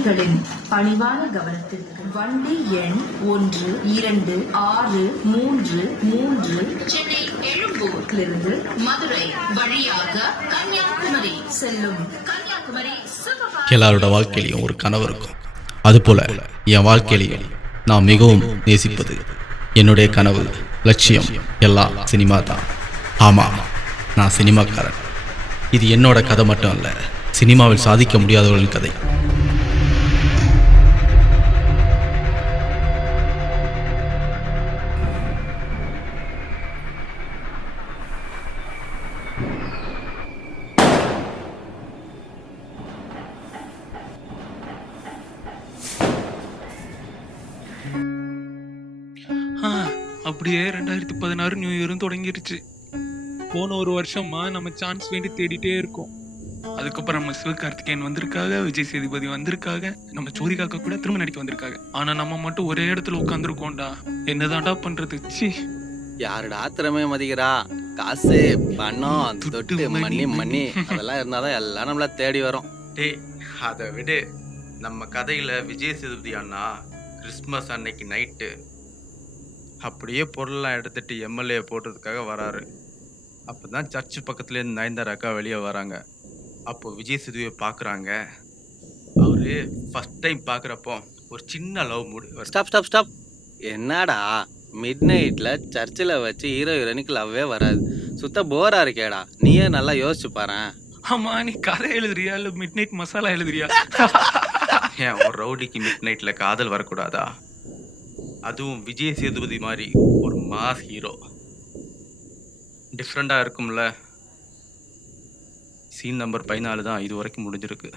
பயணிகளின் பணிவான கவனத்திற்கு வண்டி எண் 1263 சென்னை எழும்பூரிலிருந்து மதுரை வழியாக கன்னியாகுமரி செல்லும் கன்னியாகுமரி எல்லாரோட வாழ்க்கையிலையும் ஒரு கனவு இருக்கும். அதுபோல என் வாழ்க்கையிலையும் நான் மிகவும் நேசிப்பது என்னுடைய கனவு, லட்சியம் எல்லாம் சினிமா தான். ஆமாம், நான் சினிமாக்காரன். இது என்னோட கதை மட்டும் அல்ல, சினிமாவில் சாதிக்க முடியாதவர்களின் கதை. அப்படியே 2016 நியூ இயரும் தொடங்கிருச்சு. போன ஒரு வருஷமா நம்ம சான்ஸ் வேண்டி தேடிட்டே இருக்கோம். அதுக்கப்புறம் நம்ம சிவகார்த்திகேயன் வந்திருக்காங்க, விஜய் சேதுபதி வந்திருக்காங்க, நம்ம சூரிகாக்கா கூட திரும்ப நடிக்க வந்திருக்காங்க. ஆனா நம்ம மட்டும் ஒரே இடத்துல உட்காந்துருக்கோம்டா. என்னதான்டா பண்றது? யாருடா திறமைய மதிக்கிறா? காசு, பணம், தொட்டு மண்ணி அதெல்லாம் இருந்தாதான் எல்லாம் நம்மள தேடி வரும். டேய், அதை விடு. நம்ம கதையில விஜய் சேதுபதி அண்ணா கிறிஸ்மஸ் அன்னைக்கு நைட்டு அப்படியே பொருளெல்லாம் எடுத்துட்டு எம்எல்ஏ போடுறதுக்காக வராரு. அப்போதான் சர்ச்சு பக்கத்துலேருந்து நயன்தாராக்கா வெளியே வராங்க. அப்போ விஜய் சேதுபதியை பார்க்குறாங்க. அவரு ஃபர்ஸ்ட் டைம் பார்க்குறப்போ ஒரு சின்ன லவ் மூடு. ஸ்டாப். என்னடா மிட் நைட்ல சர்ச்சில் வச்சு ஹீரோ ஹீரோயினுக்கு லவ்வே வராது? சுத்த போரா இருக்கேடா. நீயே நல்லா யோசிச்சு பாரு. ஆமா, நீ கதை எழுதுறியா இல்ல மிட் நைட் மசாலா எழுதுறியா? ஏன் ஒரு ரவுடிக்கு மிட் நைட்ல காதல் வரக்கூடாதா? அதுவும் விஜய் சேதுபதி மாதிரி ஒரு மாஸ் ஹீரோ. டிஃப்ரெண்டாக இருக்கும்ல. சீன் நம்பர் 14 தான் இது வரைக்கும் முடிஞ்சிருக்கு.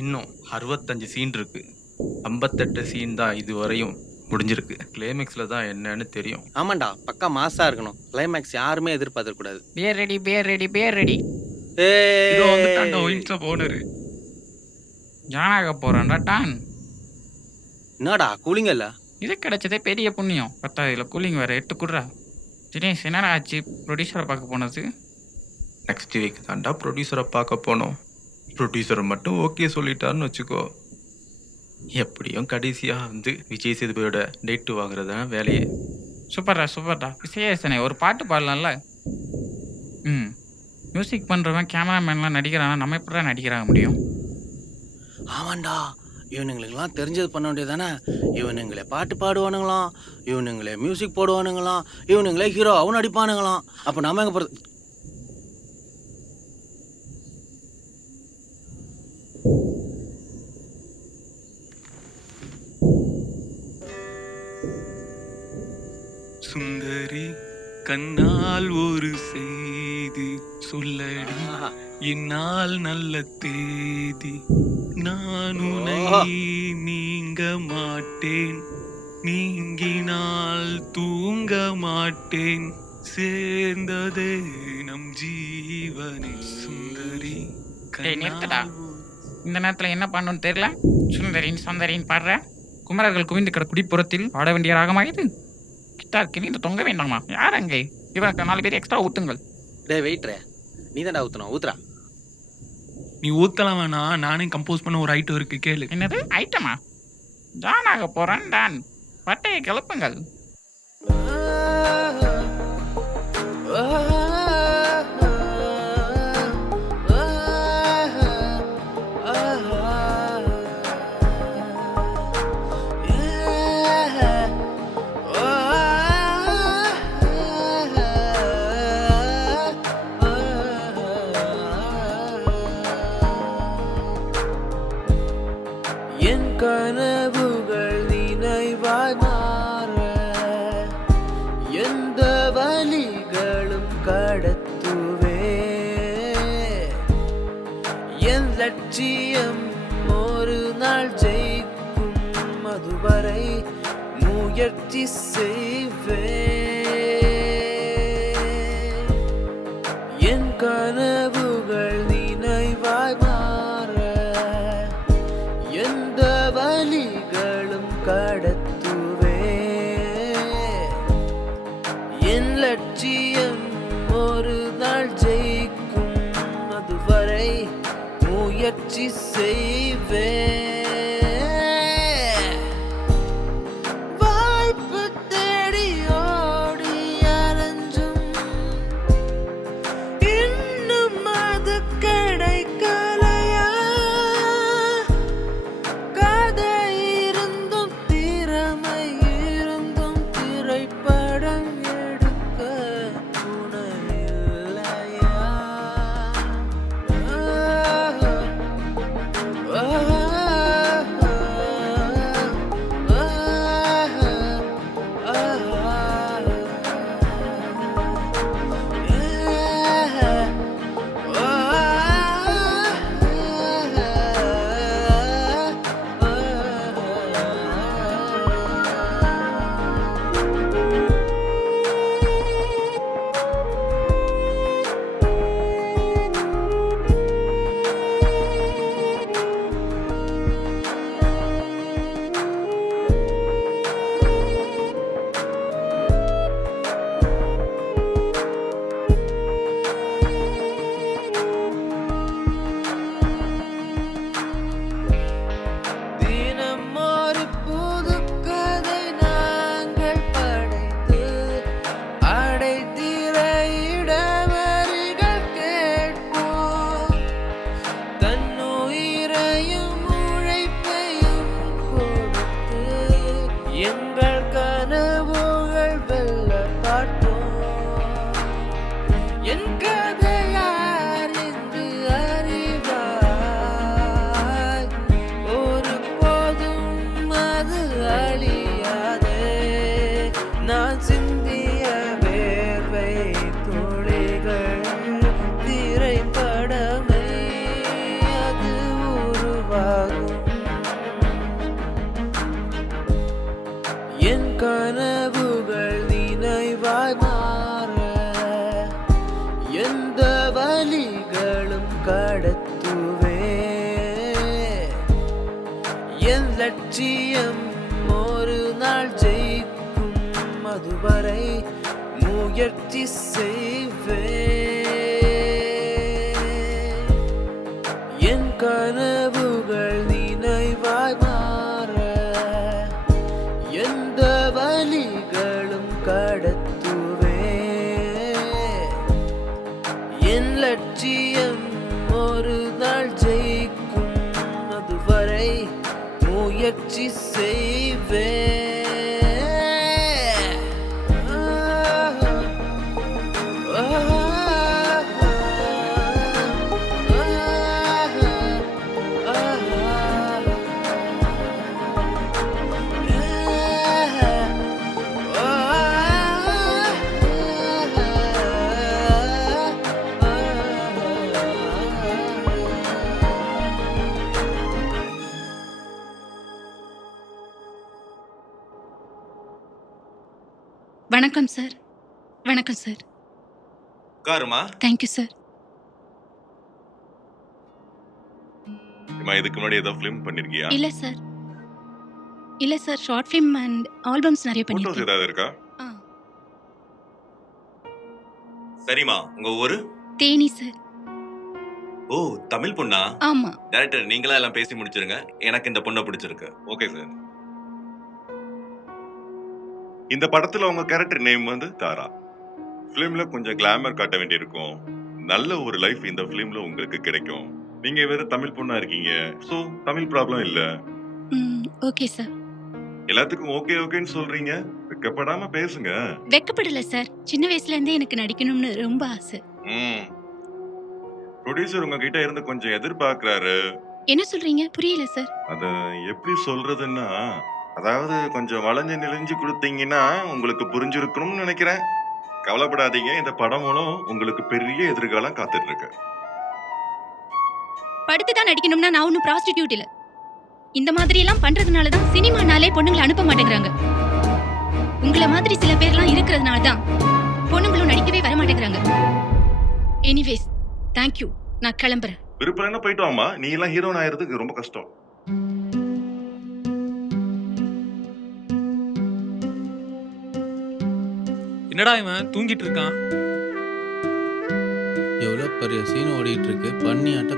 இன்னும் 65 சீன் இருக்கு. 58 சீன் தான் இது வரையும் முடிஞ்சிருக்கு. கிளைமேக்ஸில் தான் என்னன்னு தெரியும். ஆமாண்டா, பக்கா மாசா இருக்கணும். கிளைமேக்ஸ் யாருமே எதிர்பார்க்க கூடாது. பேர் ரெடி. இதோ வந்துட்டான்டா ஒயின்ஸ்ல போனரு. ஜானாக போறான்டா டான். என்னடா கூலிங் இல்ல? இது கிடைச்சதே பெரிய புண்ணியம். 10 கூலிங் வேற 8 குடுறா. தினேஷ் என்னடா ஆச்சு ப்ரொடியூசரை பார்க்க போனது? நெக்ஸ்ட் வீக் தாண்டா ப்ரொடியூசரை பார்க்க போனோம். ப்ரொடியூசரை மட்டும் ஓகே சொல்லிட்டாருன்னு வச்சுக்கோ. எப்படியும் கடைசியாக வந்து விஜய் சேதுபதியோட டேட்டு வாங்குறது தான் வேலையே. சூப்பர்டா விசேஷனே, ஒரு பாட்டு பாடலாம்ல? மியூசிக் பண்ணுறவன் கேமராமேன்லாம் நடிக்கிறானா, நம்ம எப்படா நடிக்கிறாங்க முடியும்? ஆமாண்டா, இவனுங்களுக்கெல்லாம் தெரிஞ்சது பண்ண வேண்டியதானே. இவனுங்களே பாட்டு பாடுவானுங்களாம், இவனுங்களே மியூசிக் போடுவானுங்களாம், இவனுங்களே ஹீரோவும் நடிப்பானுங்களாம். அப்போ நாம எங்கே போகிறது? சுந்தரி கண்ணால் ஒரு செய்தி சொல்லடி, என்னால் நல்ல தேதி. நான் உன்னை நீங்க மாட்டேன், நீங்கினால் தூங்க மாட்டேன், சேர்ந்ததே நம் ஜீவனே. சுந்தரி நிறுத்தடா. இந்த நேரத்தில் என்ன பண்ணணும்னு தெரியல. சுந்தரின்னு பாடுற. குமரர்கள் குவிந்து கிட குடிப்புறத்தில் ஆட வேண்டிய ராகமா இது? கிட்டார் கிணிந்து தொங்க வேண்டாமா? யார் அங்கே? இவனுக்கு 4 பேர் எக்ஸ்ட்ரா ஊத்துங்கள். டே வெயிட்ரே, நீ தான்டா ஊற்றணும். ஊத்துறா. நீ ஊத்தலாம் வேணா, நானே கம்போஸ் பண்ண ஒரு ஐட்டம் இருக்கு, கேளு. என்னது ஐட்டமா? ஜானாக போறான் டான். பட்டையை கிளப்புங்கள். கனவுகள் நினைவாய் மாற எந்த வழிகளும் கடத்துவே. என் லட்சியம் ஒரு நாள் ஜெயிக்கும், அதுவரை முயற்சி செய்வே. என் கனவுகள் நினைவாய் மாற எந்த வழிகளும் கடத்துவே. என் லட்சியம் ஒரு நாள் ஜெயிக்கும், அதுவரை முயற்சி செய்வே. நான் சிந்திய வேர்வை துளிகள் திரைப்படமே அது உருவாகும். என் கனவுகள் நினைவாய் மாற எந்த வழிகளும் கடத்துவே. என் லட்சியம் ஒரு நாள் ஜெயிக்கும் அதுவரை முயற்சி செய்வே. என் கனவுகள் நினைவாய் மாற எந்த வழிகளும் கடத்துவே. என் லட்சியம் ஒரு நாள் ஜெயிக்கும் அதுவரை முயற்சி செய்வே. வணக்கம் சார். வணக்கம் சார். உட்காருமா. Thank you sir. அம்மா, இதுக்கு முன்னாடி ஏதோ ஃபிலிம் பண்ணிருக்கியா? இல்ல சார். இல்ல sir, short film and albums நிறைய போட்டோஸ் பண்ணிருக்கேன். ஏதாவது இருக்கா? ஆ, சரிம்மா, உங்க ஊரு? தேனி சார். ஓ, தமிழ் பொண்ணா? ஆமா. டைரக்டர் நீங்களா எல்லாம் பேசி முடிச்சிருங்க. எனக்கு இந்த பொண்ணை பிடிச்சிருக்கு. Okay sir. இந்த படத்துல உங்க கேரக்டர் நேம் வந்து தாரா. ஃபிலிம்ல கொஞ்சம் கிளாமர் காட்ட வேண்டியிருக்கும். நல்ல ஒரு லைஃப் இந்த ஃபிலிம்ல உங்களுக்கு கிடைக்கும். நீங்க வேற தமிழ் பொண்ணா இருக்கீங்க. சோ தமிழ் ப்ராப்ளம் இல்ல. Okay sir. எல்லாத்துக்கும் ஓகே ஓகேன்னு சொல்றீங்க. வெக்கப்படாம பேசுங்க. வெக்கப்படல சார். சின்ன வயசுல இருந்தே எனக்கு நடிக்கணும்னு ரொம்ப ஆசை. ப்ரொடியூசர் உங்ககிட்ட இருந்து கொஞ்சம் எதிர்பார்க்கறாரு. என்ன சொல்றீங்க? புரியல சார். அத எப்படி சொல்றதுன்னா, அதாவது கொஞ்சம் வளைஞ்சு நெளிஞ்சு கொடுத்தீங்கன்னா உங்களுக்கு புரிஞ்சிருக்கணும்னு நினைக்கிறேன். கவலைப்படாதீங்க, இந்த படம் மூலம் உங்களுக்கு பெரிய எதிர்காலம் காத்துட்டு இருக்கு. படுத்து தான் நடிக்கணும்னா நான் ஒன்னும் ப்ராஸ்டிடியூட் இல்ல. இந்த மாதிரி எல்லாம் பண்றதுனால தான் சினிமானாலே பொண்ணுங்களை அனுப்ப மாட்டேங்கிறாங்க. உங்கள மாதிரி சில பேர்லாம் இருக்கிறதுனால தான் பொண்ணுங்களும் நடிக்கவே வர மாட்டேங்கிறாங்க. Anyways, thank you. நான் கிளம்புறேன். விருப்பம் என்ன போயிட்டு வாமா. நீ எல்லாம் ஹீரோன் ஆயிரதுக்கு ரொம்ப கஷ்டம். என்னடா இவன் தூங்கிட்டு இருக்கான்? எவ்வளோ பெரிய சீன் ஓடிட்டு இருக்கு. பண்ணி ஆட்ட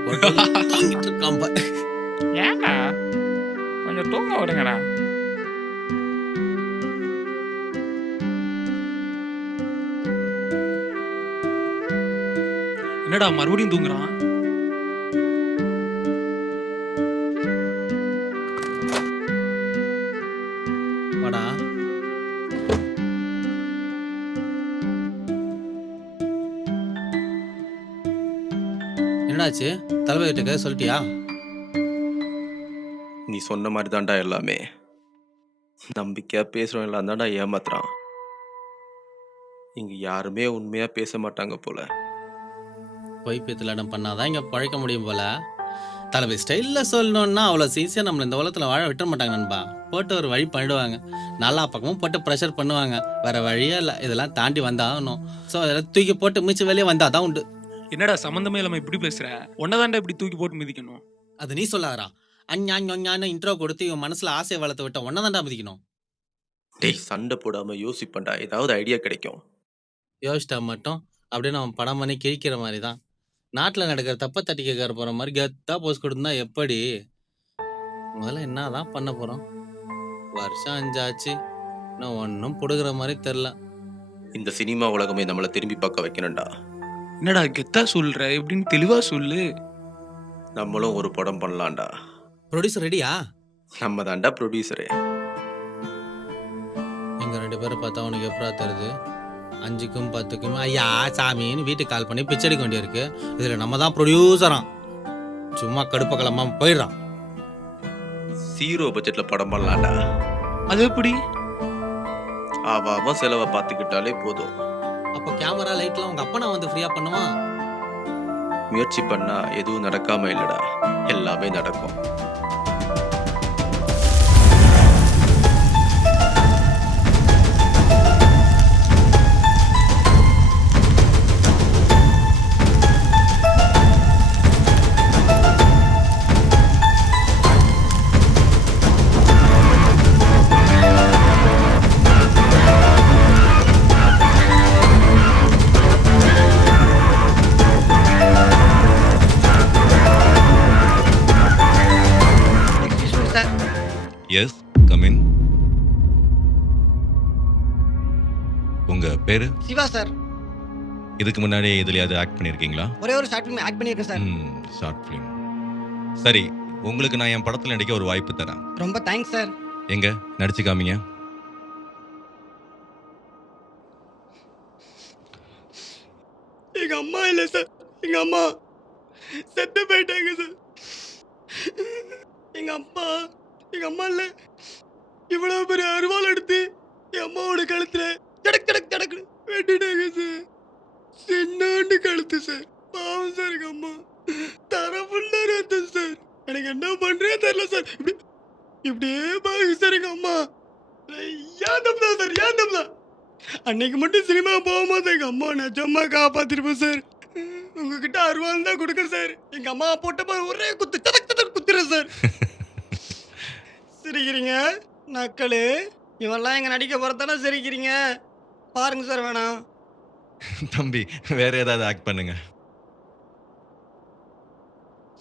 தூங்கிட்டு இருக்கான் பாரு. ஏன்டா கொஞ்சம் தூங்க விடுங்கடா. என்னடா மறுபடியும் தூங்குறான்? வாடா. என்னடாச்சு? தளபதி கிட்ட சொல்லிட்டியா? நீ சொன்ன மாதிரி தான்டா எல்லாமே. நம்பிக்கையா பேசுறவன் எல்லாம் தான்டா ஏமாத்துறான். இங்க யாருமே உண்மையா பேச மாட்டாங்க போல. பொய் பேத்தலாடம் பண்ணாதான் இங்கே பழைக்க முடியும் போல. தளபதி ஸ்டைலில் சொல்லணுன்னா அவ்வளோ சீசியாக நம்மளை இந்த உலகத்தில் வாழ விட்டுற மாட்டாங்க நண்பா. போட்டு ஒரு வழி பண்ணிடுவாங்க. நல்லா பக்கமும் போட்டு ப்ரெஷர் பண்ணுவாங்க. வேற வழியே இல்லை. இதெல்லாம் தாண்டி வந்தாகணும். ஸோ அதெல்லாம் தூக்கி போட்டு மிச்சம் வெளியே வந்தால் தான் உண்டு. என்னடா சம்பந்தமே இல்லாம இப்படி பேசுற? உன்னதாண்டா இப்படி தூக்கி போட்டு மிதிக்கணும். அது நீ சொல்லாதரா. அஞ்ஞான்னு இன்ட்ரோ கொடுத்து இவன் மனசுல ஆசையை வளர்த்து விட்ட ஒன்னதாண்டா மிதிக்கணும். டேய், சண்டை போடாம யோசிப்பண்டா, ஏதாவது ஐடியா கிடைக்கும். யோசிச்சா மட்டும் அப்படின்னு அவன் படம் பண்ணி கிழிக்கிற மாதிரி தான். நாட்டில் நடக்கிற தப்பை தட்டி கேட்கற போகிற மாதிரி கெத்தாக போஸ்ட் கொடுத்தா எப்படி? முதல்ல என்ன தான் பண்ண போகிறோம்? வருஷம் 5 ஆச்சு. இன்னும் ஒன்றும் பிடுங்குற மாதிரி தெரில. இந்த சினிமா உலகமே நம்மளை திரும்பி பார்க்க வைக்கணும்டா. என்னடா கெத்தா சொல்ற? எப்படின்னு தெளிவா சொல்லு. நம்மளும் ஒரு படம் பண்ணலாம்டா. ப்ரொடியூசர் ரெடியா? நம்ம தான்டா ப்ரொடியூசரே. எங்கள் 2 பேரை பார்த்தா உனக்கு எப்படா தருது? 5க்கும் 10க்கும் ஐயா சாமின்னு வீட்டுக்கு கால் பண்ணி பிச்சை எடுக்க வேண்டியிருக்கு. இதில் நம்ம தான் ப்ரொடியூசரான். சும்மா கடுப்ப கிளம்பாம போயிடுறான். 0 பட்ஜெட்ல படம் பண்ணலாம்டா. அது எப்படி? அவன் செலவை பார்த்துக்கிட்டாலே போதும். அப்போ கேமரா லைட்லாம் உங்க அப்பா நான் வந்து ஃப்ரீயா பண்ணுவான். முயற்சி பண்ணா எதுவும் நடக்காம இல்லடா, எல்லாமே நடக்கும். Yes, come in. உங்க பேரு? சிவா சார். இதுக்கு முன்னாடி இதுலயாவது ஆக்ட் பண்ணிருக்கீங்களா? ஒரே ஒரு ஷார்ட் ஃபிலிம் ஆக்ட் பண்ணியிருக்கேன் சார். Short film. சரி, உங்களுக்கு நான் என் படத்துல நடிக்க ஒரு வாய்ப்பு தரேன். ரொம்ப தேங்க்ஸ் சார். எங்க நடிச்சு காமிங்க. எங்க அம்மா இல்லை சார், எங்க அம்மா செத்து போயிட்டாங்க சார். எங்க அம்மா இல்லை, இவ்வளவு பெரிய அருவாள் எடுத்து என் அம்மாவோட கழுத்துல தடக் தடக் தடக்கு வெட்டிட்டாங்க சார். சின்னாண்டு கழுத்து சார். பாவம் சார், எங்க அம்மா தர ஃபுல்லா ரத்தம் சார். எனக்கு என்ன பண்றே தெரியல சார். இப்படியே பாருங்க சார் எங்க அம்மா. ஏன் தப்பு சார், ஏன் தப்பு. அன்னைக்கு மட்டும் சினிமா போகும்போது எங்க அம்மா நிஜமா காப்பாத்திருப்பேன் சார். உங்ககிட்ட அருவாள் தான் கொடுக்குறேன் சார். எங்க அம்மா போட்ட ஒரே குத்து தடக் தடக் குத்துறேன் சார். சிரிக்கிறீங்க நக்களு. இவெல்லாம் எங்க நடிக்க போறதானே சிரிக்கிறீங்க. பாருங்க சார், வேணாம். தம்பி, வேற ஏதாவது ஆக்ட் பண்ணுங்க.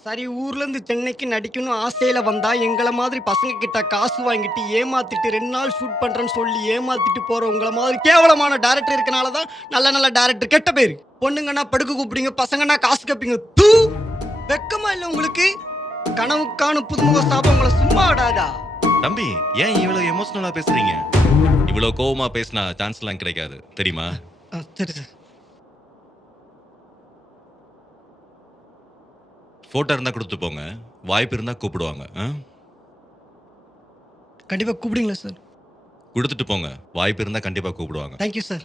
சரி, ஊர்ல இருந்து சென்னைக்கு நடிக்கணும் ஆசையில வந்தா எங்களை மாதிரி பசங்க கிட்ட காசு வாங்கிட்டு ஏமாத்திட்டு 2 நாள் ஷூட் பண்றேன்னு சொல்லி ஏமாத்திட்டு போற உங்களை மாதிரி கேவலமான டைரக்டர் இருக்கனாலதான் நல்ல நல்ல டைரக்டர் கெட்ட பேரு. பொண்ணுங்கன்னா படுக்க கூப்பிடுங்க, பசங்கன்னா காசு கேப்பீங்க. தூ, வெக்கமா இல்ல உங்களுக்கு? கனவுக்கான புதுமுக ஸ்தாபம் உங்களை சும்மா விடாதா? தம்பி, ஏன் இவ்வளவு எமோஷனலா பேசுறீங்க? இவ்வளவு கோவமா பேசினா சான்ஸ் எல்லாம் கிடைக்காது, தெரியுமா? சரி சார். போட்டோ இருந்தா கொடுத்து போங்க, வாய்ப்பு இருந்தா கூப்பிடுவாங்க. கண்டிப்பா கூப்பிடுங்களா சார்? கொடுத்துட்டு போங்க, வாய்ப்பு இருந்தா கண்டிப்பா கூப்பிடுவாங்க. Thank you sir.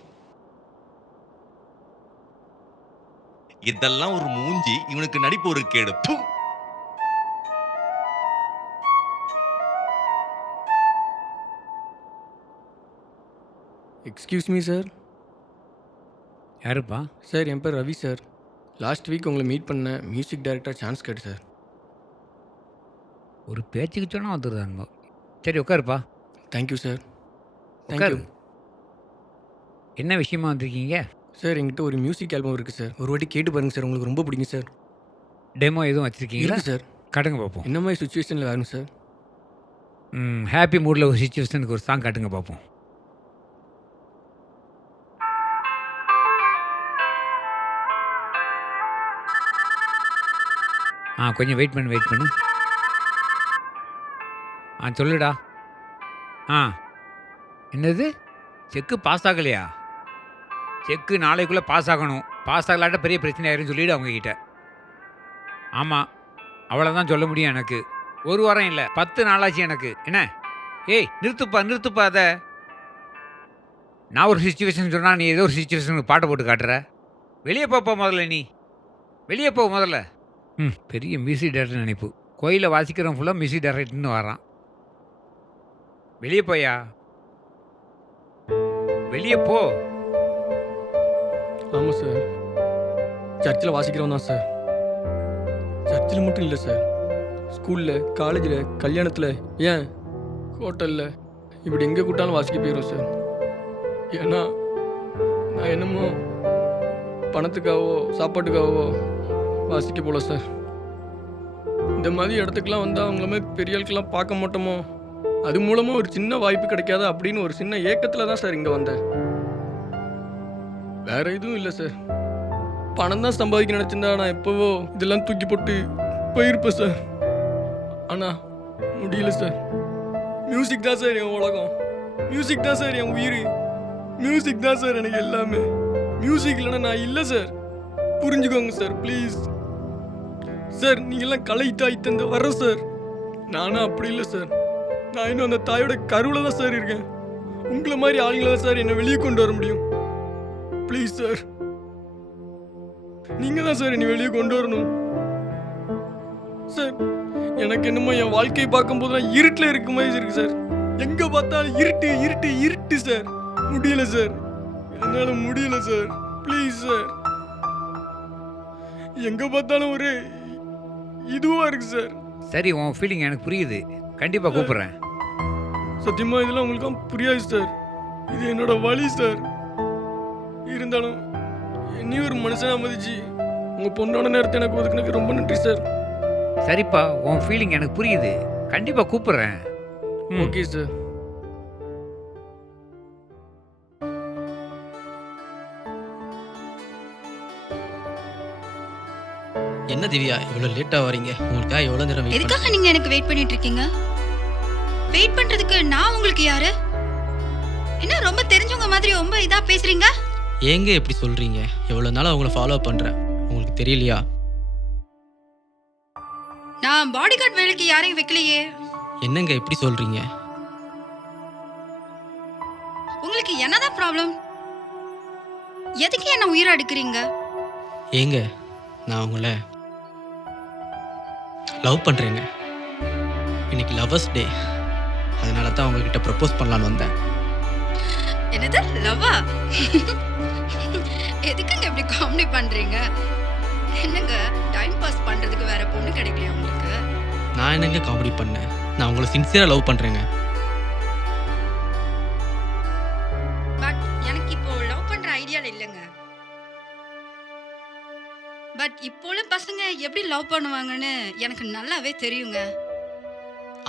இதெல்லாம் ஒரு மூஞ்சி, இவனுக்கு நடிப்பு ஒரு கேடு. ப்பு. Excuse me sir. யாருப்பா? சார், என் பேர் ரவி சார். லாஸ்ட் வீக் உங்களை மீட் பண்ண மியூசிக் டைரக்டர் சான்ஸ் கேட்டு சார். ஒரு பேச்சுக்கு சொன்னால் வந்துடுதாங்க. சரி, உட்காருப்பா. Thank you sir. உட்காரு. தேங்க்யூ என்ன விஷயமா வந்திருக்கீங்க? சார், என்கிட்ட ஒரு மியூசிக் ஆல்பம் இருக்குது சார். ஒரு வாட்டி கேட்டு பாருங்கள் சார், உங்களுக்கு ரொம்ப பிடிக்கும் சார். டெமோ எதுவும் வச்சுருக்கீங்களா? இருக்கு சார். காட்டுங்க பார்ப்போம். என்ன மாதிரி சுச்சுவேஷனில் வேணும் சார்? ஹாப்பி மூடில் ஒரு சுச்சுவேஷனுக்கு ஒரு சாங் காட்டுங்க பார்ப்போம். கொஞ்சம் வெயிட் பண்ணு. சொல்லுடா. என்னது, செக்கு பாஸ் ஆகலையா? செக்கு நாளைக்குள்ளே பாஸ் ஆகணும். பாஸ் ஆகலாட்ட பெரிய பிரச்சனை ஆயிருன்னு சொல்லிவிடு அவங்கக்கிட்ட. ஆமாம், அவ்வளோதான் சொல்ல முடியும். எனக்கு 1 வாரம் இல்லை, 10 நாளாச்சு எனக்கு. என்ன? ஏய், நிறுத்துப்பா அதை. நான் ஒரு சுச்சுவேஷன் சொன்னால் நீ ஏதோ ஒரு சுச்சுவேஷனுக்கு பாட்டை போட்டு காட்டுற. வெளியே போப்பா முதல்ல, நீ வெளியே போ முதல்ல. பெரிய மியூசிக் டைரக்டர் நினைப்பு. கோயிலில் வாசிக்கிறவன் ஃபுல்லாக மியூசிக் டைரக்டர்னு வரான். வெளியே போயா, வெளியே போ. ஆமாம் சார், சர்ச்சில் வாசிக்கிறோம் தான் சார். சர்ச்சில் மட்டும் இல்லை சார், ஸ்கூலில், காலேஜில், கல்யாணத்தில், ஏன் ஹோட்டலில், இப்படி எங்கே கூட்டாலும் வாசிக்க போயிடும் சார். ஏன்னா நான் என்னமோ பணத்துக்காகவோ சாப்பாட்டுக்காகவோ வாசிக்க போல சார். இந்த மாதிரி இடத்துக்குலாம் வந்தால் அவங்கள மாதிரி பெரிய ஆட்கள்லாம் பார்க்க மாட்டோமோ, அது மூலமாக ஒரு சின்ன வாய்ப்பு கிடைக்காதா அப்படின்னு ஒரு சின்ன ஏக்கத்தில் தான் சார் இங்கே வந்தேன். வேற எதுவும் இல்லை சார். பணம் தான் சம்பாதிக்க நினச்சிருந்தா நான் எப்போவோ இதெல்லாம் தூக்கி போட்டு போயிருப்பேன் சார். ஆனால் முடியல சார். மியூசிக் தான் சார் என் உலகம், மியூசிக் தான் சார் என் உயிர், மியூசிக் தான் சார் எனக்கு எல்லாமே. மியூசிக் இல்லைன்னா நான் இல்லை சார். புரிஞ்சுக்கோங்க சார், ப்ளீஸ் சார். நீங்கள்லாம் கலை தாய் தந்த வர சார். நானும் அப்படி இல்லை சார். நான் இன்னும் அந்த தாயோட கருவில் தான் சார் இருக்கேன். உங்களை மாதிரி ஆளுங்கள தான் சார் என்னை வெளியே கொண்டு வர முடியும். ப்ளீஸ் சார், நீங்க தான் சார் என்னை வெளியே கொண்டு வரணும் சார். எனக்கு என்னமோ என் வாழ்க்கையை பார்க்கும்போது நான் இருட்டில் இருக்க மாதிரி இருக்கு சார். எங்க பார்த்தாலும் இருட்டு இருட்டு இருட்டு சார். முடியல சார், என்னால முடியல சார். ப்ளீஸ் சார், எங்க பார்த்தாலும் ஒரு இதுவா இருக்கு சார். சரி, உன் ஃபீலிங் எனக்கு புரியுது. கண்டிப்பாக கூப்பிட்றேன். சத்தியமா இதெல்லாம் உங்களுக்கு புரியாது சார். இது என்னோட வழி சார். இருந்தாலும் நீ ஒரு மனுஷனா மதிச்சு உங்க பொண்ணோட நேரத்தை எனக்கு ஒதுக்குனதுக்கு ரொம்ப நன்றி சார். சரிப்பா, உன் ஃபீலிங் எனக்கு புரியுது. கண்டிப்பாக கூப்பிட்றேன். Okay sir. என்ன திவ்யா இவ்வளோ லேட்டாக வரீங்க? உங்களுக்காக எவ்வளோ நேரம் வெயிட் எதுக்காக நீங்க எனக்கு வெயிட் பண்ணிட்டு இருக்கீங்க? வெயிட் பண்றதுக்கு நான் உங்களுக்கு யாரு? என்ன ரொம்ப தெரிஞ்சவங்க மாதிரி ரொம்ப இதா பேசுறீங்க? ஏங்க எப்படி சொல்கிறீங்க? எவ்வளோ நாள் அவங்கள ஃபாலோ பண்ணுறேன், உங்களுக்கு தெரியலையா? நான் பாடி கார்டு வேலைக்கு யாரையும் வைக்கலையே. என்னங்க எப்படி சொல்கிறீங்க? உங்களுக்கு என்னதான் ப்ராப்ளம்? எதுக்கு என்ன உயிரை எடுக்கிறீங்க? ஏங்க நான் உங்களை லவ் பண்ணுறேங்க. இன்னைக்கு லவ்வர்ஸ் டே, அதனால தான் உங்ககிட்ட ப்ரப்போஸ் பண்ணலான்னு வந்தேன். என்னது லவ்வா? எதுக்குங்க இப்படி காமெடி பண்றீங்க? என்னங்க டைம் பாஸ் பண்றதுக்கு வேற பொண்ணு கிடைக்கலையா உங்களுக்கு? நான் என்னங்க காமெடி பண்ணேன்? நான் உங்களை சின்சியராக லவ் பண்ணுறேங்க. பட் எனக்கு இப்போ லவ் பண்ற ஐடியால இல்லைங்க. பட் இப்போ உள்ள பசங்க எப்படி லவ் பண்ணுவாங்கன்னு எனக்கு நல்லாவே தெரியுங்க.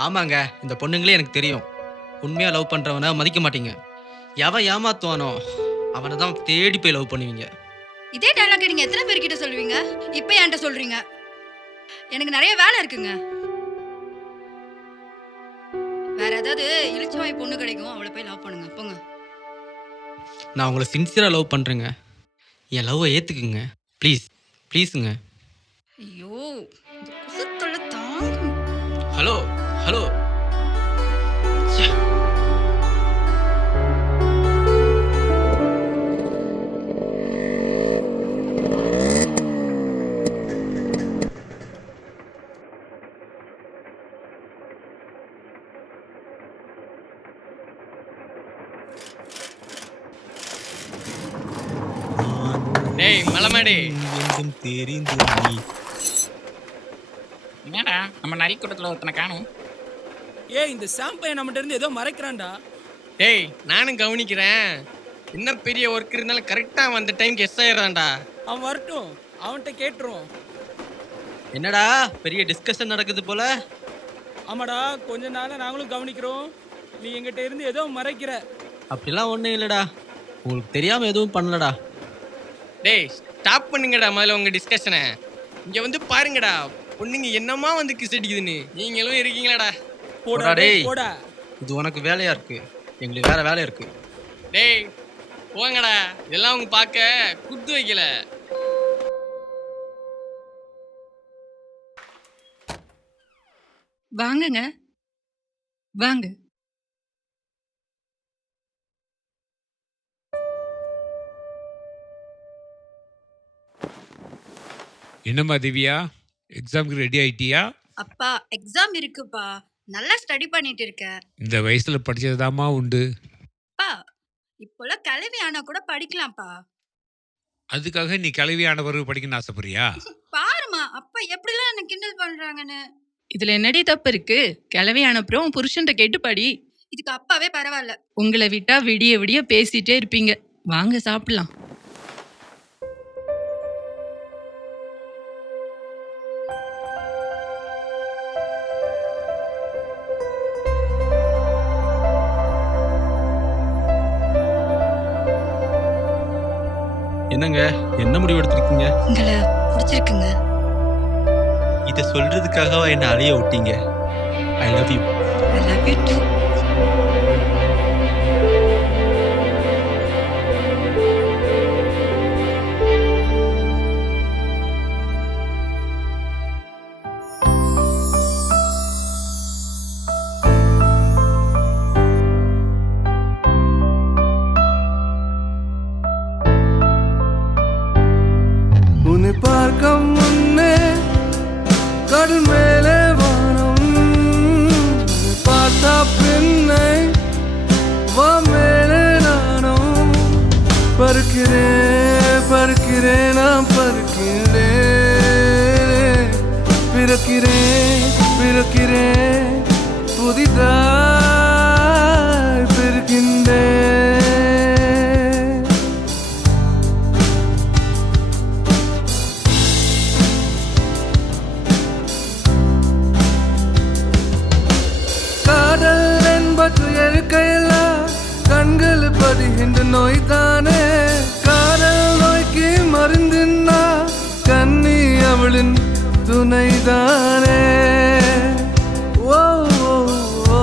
ஆமாங்க, இந்த பொண்ணுங்களே எனக்கு தெரியும். உண்மையாக லவ் பண்ணுறவனை மதிக்க மாட்டீங்க. எவன் ஏமாத்துவானோ அவனை தான் தேடி போய் லவ் பண்ணுவீங்க. இதே டயலாக் நீங்க எத்தனை பேர்கிட்ட சொல்லுவீங்க? இப்போ என்கிட்ட சொல்றீங்க. எனக்கு நிறைய வேலை இருக்குங்க. வேற ஏதாவது இளிச்சவாய் பொண்ணு கிடைக்கும், அவளை போய் லவ் பண்ணுங்க போங்க. நான் உங்களை சின்சியராக லவ் பண்ணுறேங்க. என் லவ்வை ஏற்றுக்குங்க ப்ளீஸ். ப்ளீஸுங்க. ஐயோ, இந்த குசுத்தொல்லை தாங்க. Hello hello. டேய் மலமாடி, என்னடா நம்ம நரிக்கூட்டத்தில் ஒருத்தனை காணும். ஏய் இந்த சாம்பையை நம்மகிட்ட இருந்து ஏதோ மறைக்கிறான்டா. டேய் நானும் கவனிக்கிறேன். என்ன பெரிய ஒர்க் இருந்தாலும் கரெக்டாக வந்த டைம்க்கு எஸ் ஆயிடுறான்டா. அவன் வரட்டும், அவன்கிட்ட கேட்டுருவோம். என்னடா பெரிய டிஸ்கஷன் நடக்குது போல? ஆமாடா, கொஞ்ச நாளாக நாங்களும் கவனிக்கிறோம். நீ எங்கிட்ட இருந்து ஏதோ மறைக்கிற. அப்படிலாம் ஒன்றும் இல்லைடா, உங்களுக்கு தெரியாமல் எதுவும் பண்ணலடா. டேய் ஸ்டாப் பண்ணுங்கடா முதல்ல உங்கள் டிஸ்கஷனை. இங்கே வந்து பாருங்கடா, பொண்ணுங்க என்னமா வந்து கிஸ் அடிக்குதுன்னு. நீங்களும் இருக்கீங்களாடா? போடா டேய், இது உனக்கு வேலையா இருக்கு, எங்களுக்கு வேற வேலை இருக்கு. டேய் போங்கடா, இதெல்லாம் அவங்க பார்க்க குத்து வைக்கல. வாங்கங்க வாங்க. என்னம்மா திவ்யா, எக்ஸாமுக்கு ரெடி ஆயிட்டியா? அப்பா எக்ஸாம் இருக்குப்பா, நல்லா ஸ்டடி பண்ணிட்டு இருக்கேன். இந்த வயசுல படிச்சதுதாம்மா உண்டு. அப்பா இப்போலாம் கிளவி ஆனா கூட படிக்கலாம்ப்பா. அதுக்காக நீ கிளவியான பிறகு படிக்கணும்னு ஆசைப்படுறியா? பாருமா அப்பா எப்படிலாம் என்ன கிண்டல் பண்றாங்கன்னு. இதுல என்னடி தப்பு இருக்கு? கிளவி அனுப்புறோம் புருஷன்ட்ட கேட்டு படி. இதுக்கு அப்பாவே பரவாயில்ல. உங்களை விட்டா விடிய விடிய பேசிட்டே இருப்பீங்க. வாங்க சாப்பிடலாம். என்னங்க என்ன முடிவு எடுத்திருக்கீங்க? உங்களை பிடிச்சிருக்குங்க. இதை சொல்றதுக்காகவா என்ன அழிய விட்டீங்க? I love you. I love you too. உன்னை பார்க்க முன்னே கடல் மேலே வானம், உன்னை பார்த்தா பின்னை வா மேலே நானும். பறக்கிறேன் பறக்கிறேன் நான் பறக்கிறேன், பிறக்கிறேன் பிறக்கிறேன் புதிதாய் பிறக்கின்றேன். காதல் என்பது எழுக்கையில கண்கள் பதிகின்ற நோய்தானே, காதல் நோய்க்கு மருந்துன்னா கண்ணி அவளின் துணைதானே. ஓ ஓ, ஓ,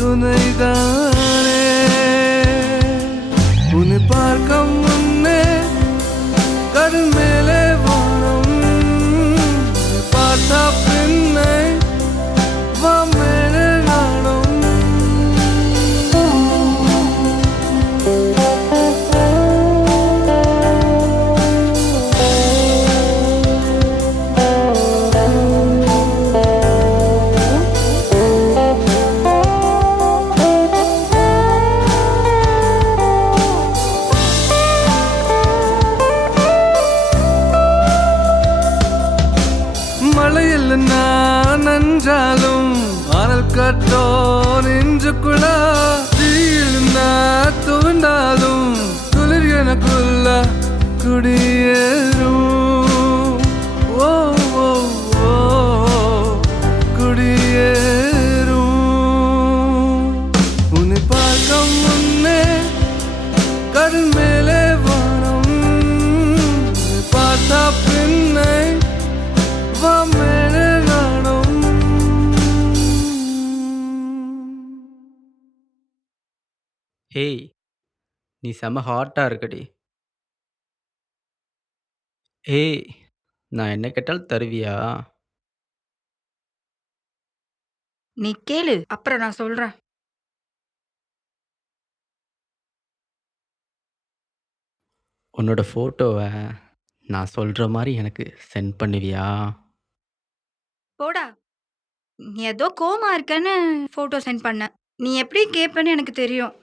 துணைதானே. உன்னை பார்க்க முன்னே கடல் மேலே வானம், உன்னை பார்த்தா பின்னை வா மேலே நானும். மழையில் நான் நஞ்சாலும் அனல் கட்டோ நெஞ்சுக்குள்ள, தீயில் நான் துவண்டாலும் குளிர் எனக்குள்ள குடியேறும். ஓ ஓ ஓ, குடியேறும். உன்னை பார்க்க முன்னே கடல் மேலே வானம், உன்னை பார்த்தா பின்னை வா மேலே நானும். ஏய், நீ செம ஹாட்டாக இருக்கடி. ஏய், நான் என்ன கேட்டாலும் தருவியா? நீ கேளு, அப்புறம் நான் சொல்றேன். உன்னோட ஃபோட்டோவை நான் சொல்கிற மாதிரி எனக்கு சென்ட் பண்ணுவியா? போடா, நீ ஏதோ கோமா இருக்கன்னு ஃபோட்டோ சென்ட் பண்ண. நீ எப்படி கேட்பேன்னு எனக்கு தெரியும்.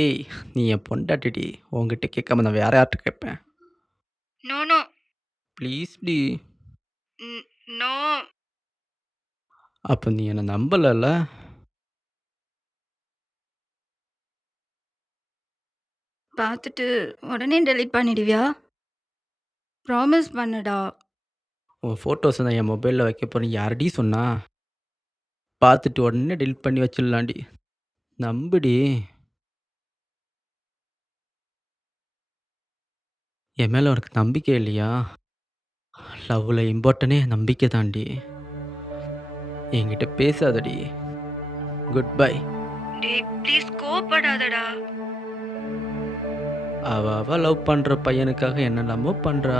ஏய், நீ என் பொண்டாட்டிடி, உங்ககிட்ட கேட்காம நான் வேற யார்கிட்ட கேட்பேன்? நோ நோ ப்ளீஸ் டி. நோ. அப்போ நீ என்னை நம்பலல்ல? பார்த்துட்டு உடனே டெலீட் பண்ணிடுவியா? ப்ராமிஸ் பண்ணுடா. உன் ஃபோட்டோஸ் நான் என் மொபைலில் வைக்க போகிறேன் யாரடி சொன்னா? பார்த்துட்டு உடனே டெலிட் பண்ணி வச்சிடலாண்டி. நம்புடி. என் மேலே உனக்கு நம்பிக்கை இல்லையா? லவ்வில் இம்பார்ட்டனே நம்பிக்கை தாண்டி. என்கிட்ட பேசாதடி. Good bye. டேய் ப்ளீஸ் கோபப்படாதடா. அவ லவ் பண்ணுற பையனுக்காக என்னெல்லாமோ பண்ணுறா.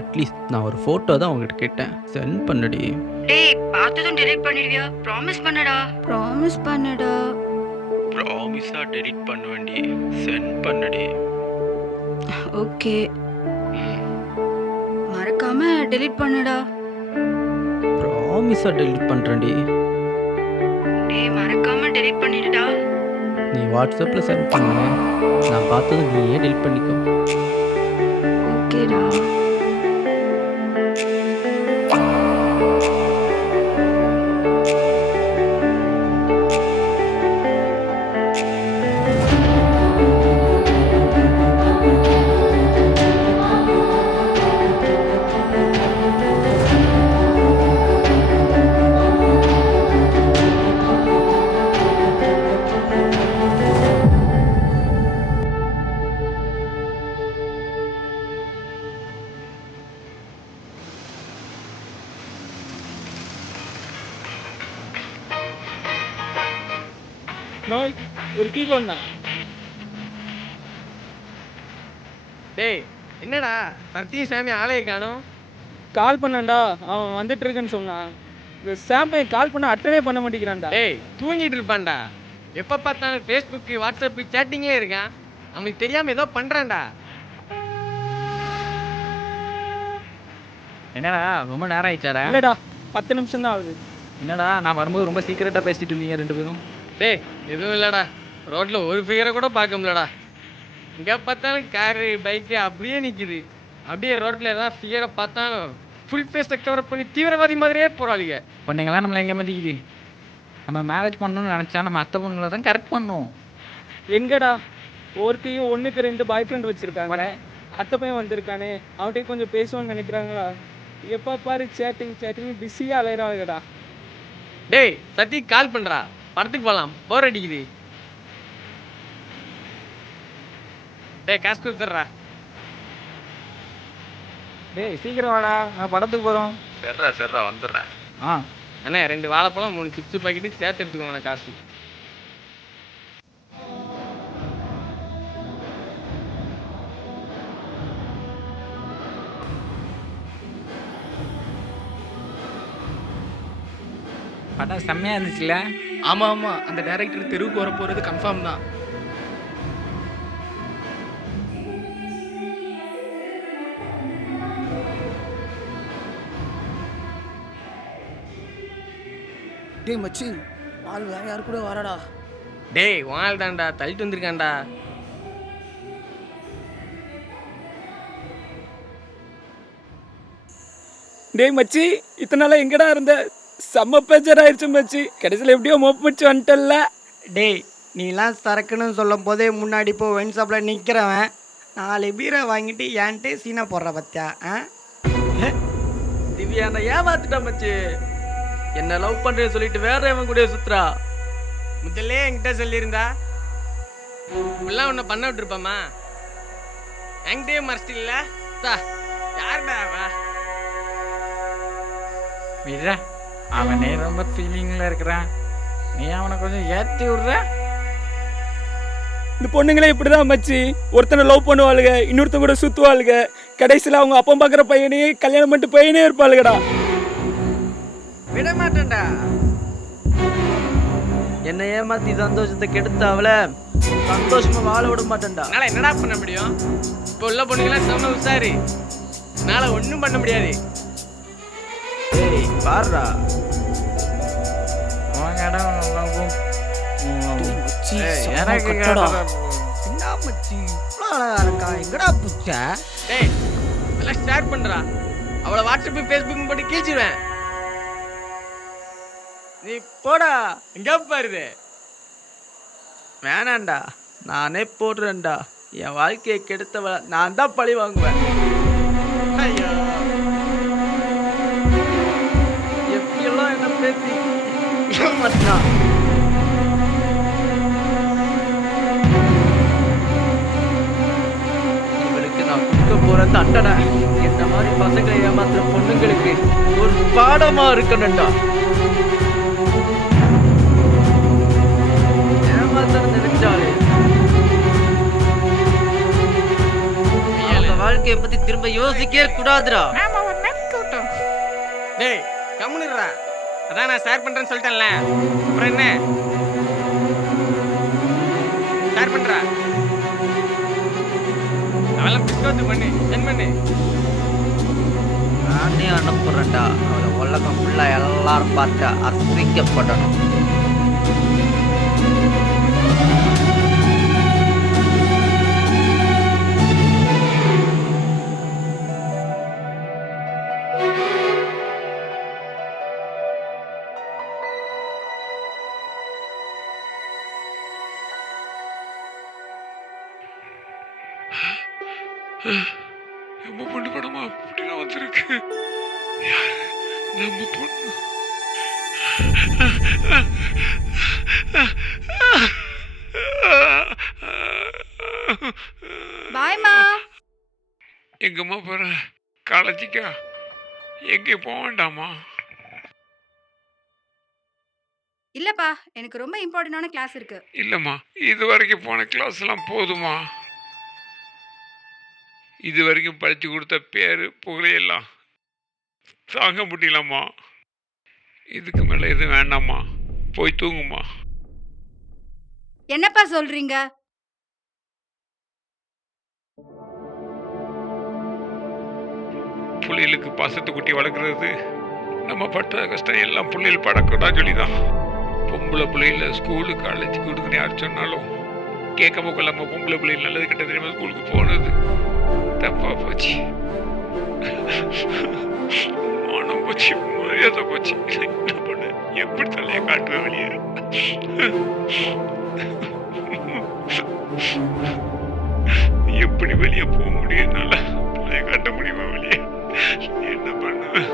அட்லீஸ்ட் நான் ஒரு ஃபோட்டோ தான் உங்ககிட்ட கேட்டேன், சென்ட் பண்ணுடி. டேய் பார்த்ததும் டெலீட் பண்ணிடுவியா? ப்ராமிஸ் பண்ணுடா. ப்ராமிஸ் பண்ணுடா. ப்ராமிஸாக டெலிட் பண்ணுவேண்டி, சென்ட் பண்ணுடி. ஓகே, மறக்காம டெலீட் பண்ணுடா. ப்ராமிஸாக டெலிட் பண்ணுறேன்டி. டேய் மறக்காம டெலீட் பண்ணிடுடா. நீ வாட்ஸ்அப்பில் சென்ட் பண்ண, நான் பார்த்ததும் நீயே டெலிட் பண்ணிக்கோ. ஓகேடா. நோய் ஒரு டீ கொண்டா. டேய் என்னடா சாமி ஆளைய காணோம்? கால் பண்ணான்டா, அவன் வந்துட்டு இருக்குன்னு சொன்னான். இந்த சாம்பை கால் பண்ண அட்டனே பண்ண மாட்டேங்கிறான்டா. டேய் தூங்கிட்டு இருப்பான்டா. எப்போ பார்த்தாலும் ஃபேஸ்புக்கு வாட்ஸ்அப்பு சேட்டிங்கே இருக்கான். அவனுக்கு தெரியாமல் ஏதோ பண்ணுறான்டா. என்னடா ரொம்ப நேரம் ஆயிடுச்சாடா? இல்லடா 10 நிமிஷம் தான் ஆகுது. என்னடா நான் வரும்போது ரொம்ப சீக்கிரட்டாக பேசிட்டு இருந்தீங்க 2 பேரும். டேய் எதுவும் இல்லடா, ரோட்ல ஒரு ஃபிகரை கூட பார்க்க முடியலடா. இங்கே பார்த்தாலும் காரு பைக்கு அப்படியே நிற்கிது. அப்படியே ரோட்ல ஏதாவது ஃபிகரை பார்த்தாலும் ஃபுல் ஃபேஸை கவர் பண்ணி தீவிரவாதி மாதிரியே போகிறாளிங்க. பொண்ணுங்களாம் நம்மளை எங்கே மதிக்குது? நம்ம மேரேஜ் பண்ணணும்னு நினச்சா நம்ம அத்தை பொண்ணுங்களை தான் கரெக்ட் பண்ணணும். எங்கடா ஒருத்தையும் 1க்கு 2 பாய் ஃப்ரெண்ட் வச்சிருக்காங்க. அத்தை பையன் வந்திருக்கானே அவன்கிட்ட கொஞ்சம் பேசுவான்னு நினைக்கிறாங்களா? எப்போ பாரு சேட்டிங் பிஸியாக அலையிறாங்கடா. டேய் சத்தி கால் பண்ணுறா, படத்துக்கு போகலாம், போர் அடிக்குது. டேய் காசு கொடுத்துட்றா. டேய் சீக்கிரம் வாடா, நான் படத்துக்கு போகிறோம். சரிடா வந்துடுறேன். அண்ணே 2 வாழைப்பழம் 3 சிப்ஸ் பாக்கெட்டு சேர்த்து எடுத்துக்கோங்க காசு. படம் செம்மையாக இருந்துச்சுல்ல? ஆமாம், அந்த டைரக்டர் தெருவுக்கு வர போகிறது கன்ஃபார்ம் தான். டேய் மச்சி, ஆள் வேற யாரு கூட வரடா. டேய் வாள் தான்டா, தள்ளிட்டு வந்திருக்கான்டா. டேய் மச்சி, இத்தனை நாளா எங்கடா இருந்த? செம்ம பேஜர் ஆயிடுச்சு மச்சி. கடைசியில் எப்படியோ மோப்பு வச்சு வந்துட்டல்ல. டேய் நீலாம் சரக்குன்னு சொல்லும் போதே முன்னாடி போ ஒயின் ஷாப்பில் நிற்கிறவன் 4 பீரை வாங்கிட்டு ஏன்ட்டே சீனா போடுற பத்தியா? திவ்யா நான் ஏமாத்துட்டா மச்சி. என்ன லவ் பண்ணுறேன்னு சொல்லிட்டு வேற எவன் கூட சுத்துறா. முதல்ல என்கிட்ட சொல்லியிருந்தா இப்பெல்லாம் உன்னை பண்ண விட்டுருப்பாமா? என்கிட்டயே மறைச்சிட்டில்ல? யாருடா அவன்? விட்றா, அவனே ரொம்ப ஃபீலிங்கில் இருக்கிறான். நீ அவனை கொஞ்சம் ஏற்றி விட்ற. இந்த பொண்ணுங்களே இப்படிதான் மச்சி. ஒருத்தனை லவ் பண்ணுவாளுங்க, இன்னொருத்த கூட சுற்றுவாளுங்க. கடைசியில் அவங்க அப்பா பார்க்குற பையனையே கல்யாணம் பண்ணிட்டு பையனே இருப்பாளுங்கடா. விட மாட்டேன்டா. என்னை ஏமாத்தி சந்தோஷத்தை கெடுத்த அவளை சந்தோஷமா வாழ விட மாட்டேன்டா. என்னால என்னடா பண்ண முடியும்? இப்போ உள்ள பொண்ணுங்களாம் செம்ம உசாரி. என்னால ஒன்றும் பண்ண முடியாது. ஏய் பாருடா, உன் இடம் நல்லாவும் எனக்கு என்ன மச்சி இவ்வளோ அழகா இருக்கா? எங்கடா புச்ச? டேய் எல்லாம் ஷேர் பண்றா. அவளை வாட்ஸ்அப் ஃபேஸ்புக் போட்டு கீழ்ச்சிடுவேன். நீ போடா, எங்க பாருது. வேணாண்டா, நானே போடுறேன்டா. என் வாழ்க்கையை கெடுத்தவள நான் தான் பழி வாங்குவேன். ஐயோ எப்படியெல்லாம் என்ன பேசி ஏமாத்தினா. இவளுக்கு நான் கொடுக்க போற தண்டனை என்ன மாதிரி பசங்களை ஏமாத்துற பொண்ணுங்களுக்கு ஒரு பாடமா இருக்கணும்டா. ஏமாத்த நினைச்சாலே அந்த வாழ்க்கையை பத்தி திரும்ப யோசிக்கவே கூடாதுடா. டேய் கம்முனுடா. அதான் நான் ஷேர் பண்றேன்னு சொல்லிட்டேன்ல, அப்புறம் என்ன? ஷேர் பண்றா. அவெல்லாம் பிஸ்கோத்து பண்ணு, சென்ட் பண்ணு. நானே அனுப்புறேன்டா. அவளை உலகம் ஃபுல்லா எல்லாரும் பார்த்து அசிங்கப்படணும். நம்ம பொண்ணு படமா அப்படிலாம் வந்திருக்கு. யாரு நம்ம பொண்ணு? பாய்மா. எங்கம்மா போற? காலேஜுக்கா? எங்கே போக வேண்டாமா? இல்லப்பா, எனக்கு ரொம்ப இம்பார்ட்டன்டான கிளாஸ் இருக்கு. இல்லம்மா, இது வரைக்கும் போன கிளாஸ் எல்லாம் போதுமா? இது வரைக்கும் படிச்சு கொடுத்த பேரு புகழையெல்லாம் தாங்க முடியலம்மா. இதுக்கு மேல எது வேண்டாம்மா. போய் தூங்குமா. என்னப்பா சொல்றீங்க? பிள்ளைகளுக்கு பாசத்தை குட்டி வளர்க்குறது நம்ம பட்ட கஷ்டம் எல்லாம் பிள்ளைகள் படக்கூடாது சொல்லிதான் பொம்பளை பிள்ளைகள ஸ்கூலு காலேஜுக்கு விடுங்கன்னு யார் சொன்னாலும் கேட்காம கொள்ளாம பொம்பளை பிள்ளைகள் நல்லது கெட்ட தெரியாம ஸ்கூலுக்கு போனது தப்பா போச்சு. மானம் போச்சு, மரியாதை போச்சு. என்ன பண்ண, எப்படி தலையை காட்டுவேன் வெளியே? எப்படி வெளியே போக முடியும்? என்னால தலையை காட்ட முடியுமா வெளியே? என்ன பண்ணுவேன்?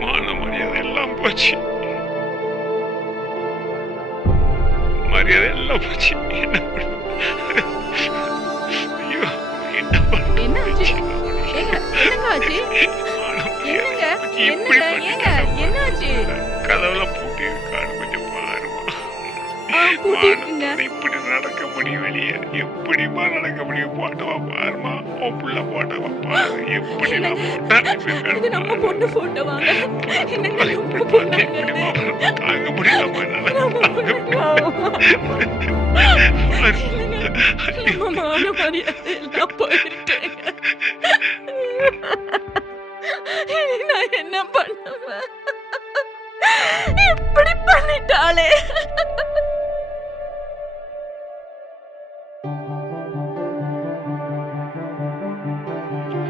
மான மரியாதை எல்லாம் போச்சு, மரியாதை எல்லாம் போச்சு. என்ன பண்ணுவேன்? ஐயோ, என்ன என்னாச்சு? பண்ணுவேன்? ஏங்க, என்னங்க ஆச்சு? என்னங்க? என்னங்க? ஏங்க, என்னாச்சு? கதவெல்லாம் பூட்டி இருக்கான்னு கொஞ்சம் பாருமா. பூட்டிருக்குங்க. இப்படி நடக்க முடியும் வெளியே? எப்படிமா நடக்க முடியும்? போட்டவா பாருமா, உன் புள்ள போட்டவா பாரு. எப்படி நான் இது நம்ம பொண்ணு போட்டோவாங்க. என்னங்க நம்ம பொண்ணு தாங்க முடியாம நம்ம மான மரியாதை எல்லாம் போயிட்டேங்க. நான் என்ன பண்ணுவேன்? இப்படி பண்ணிட்டாளே.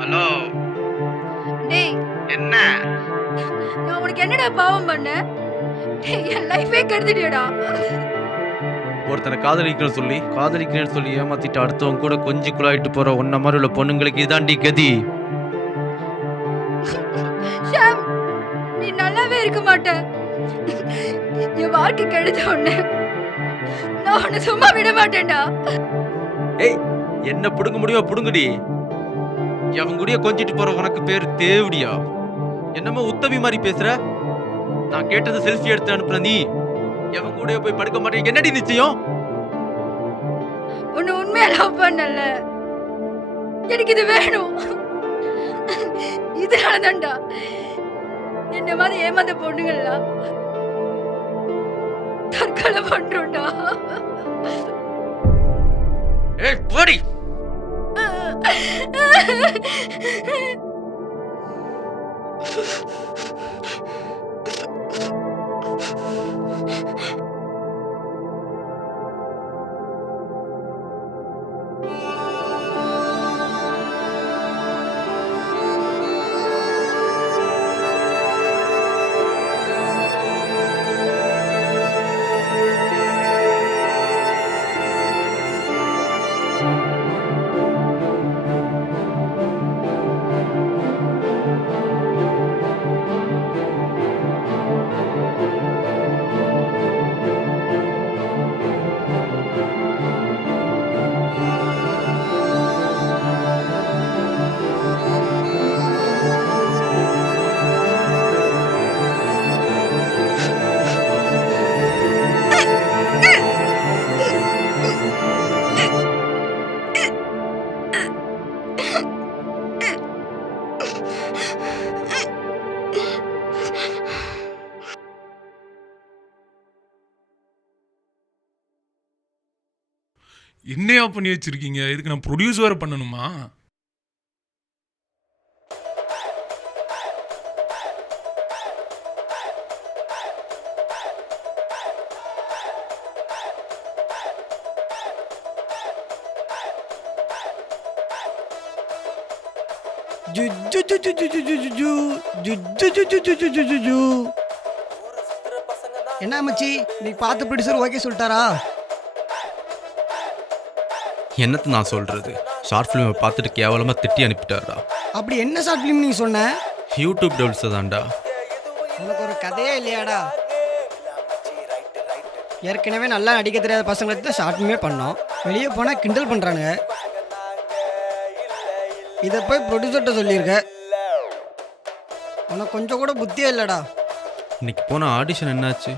ஹலோ, டேய், என்ன? நான் உனக்கு என்னடா பாவம் பண்ணேன்? டேய், என் லைஃபே கெடுத்துட்டியடா. ஒருத்தனை காதலிக்கிறேன்னு சொல்லி ஏமாத்திட்டு அடுத்தவங்க கூட கொஞ்சி குழாயிட்டு போற உன்ன மாதிரி உள்ள பொண்ணுங்களுக்கு இதாண்டி கதி. ஷாம், நீ நல்லாவே இருக்க மாட்ட. என் வாழ்க்கை கெடுத்த உடனே நான் உன்னை சும்மா விட மாட்டேன்டா. ஏய், என்ன புடுங்க முடியுமோ புடுங்குடி. அவன் கூடயே கொஞ்சிட்டு போற உனக்கு பேரு தேவடியா? என்னமோ உத்தமி மாதிரி பேசுற. நான் கேட்டது செல்ஃபி எடுத்து அனுப்புற நீ எவன் கூடயே போய் படுக்க மாட்டேங்க. என்னடி நிச்சயம்? உன்னை உண்மையா லவ் பண்ணல. எனக்கு இது வேணும். இதனாலதான்டா என்ன மாதிரி ஏமாந்த பொண்ணுங்கள்லாம் தற்கொலை பண்றோம்டா. ஏய் போடி. என்னையா பண்ணி வச்சிருக்கீங்க? இதுக்கு நான் ப்ரொடியூஸ் வேற பண்ணணுமா? என்ன மச்சி, நீ பார்த்த ப்ரொடியூசர் ஓகே சொல்லிட்டாரா? என்னத்தை நான் சொல்றது? ஷார்ட் ஃபிலிமை பார்த்துட்டு கேவலமா திட்டி அனுப்பிட்டாருடா. அப்படி என்ன ஷார்ட் ஃபிலிம் நீ சொன்ன? யூடியூப் டெவல்ஸ் தான்டா. உனக்கு ஒரு கதையே இல்லையாடா? ஏற்கனவே நல்லா நடிக்க தெரியாத பசங்களை தான் ஷார்ட் ஃபிலிமே பண்ணோம். வெளியே போனால் கிண்டல் பண்ணுறானுங்க. இதை போய் ப்ரொடியூசர்கிட்ட சொல்லியிருக்க. உனக்கு கொஞ்சம் கூட புத்தியே இல்லைடா. இன்னைக்கு போன ஆடிஷன் என்னாச்சு?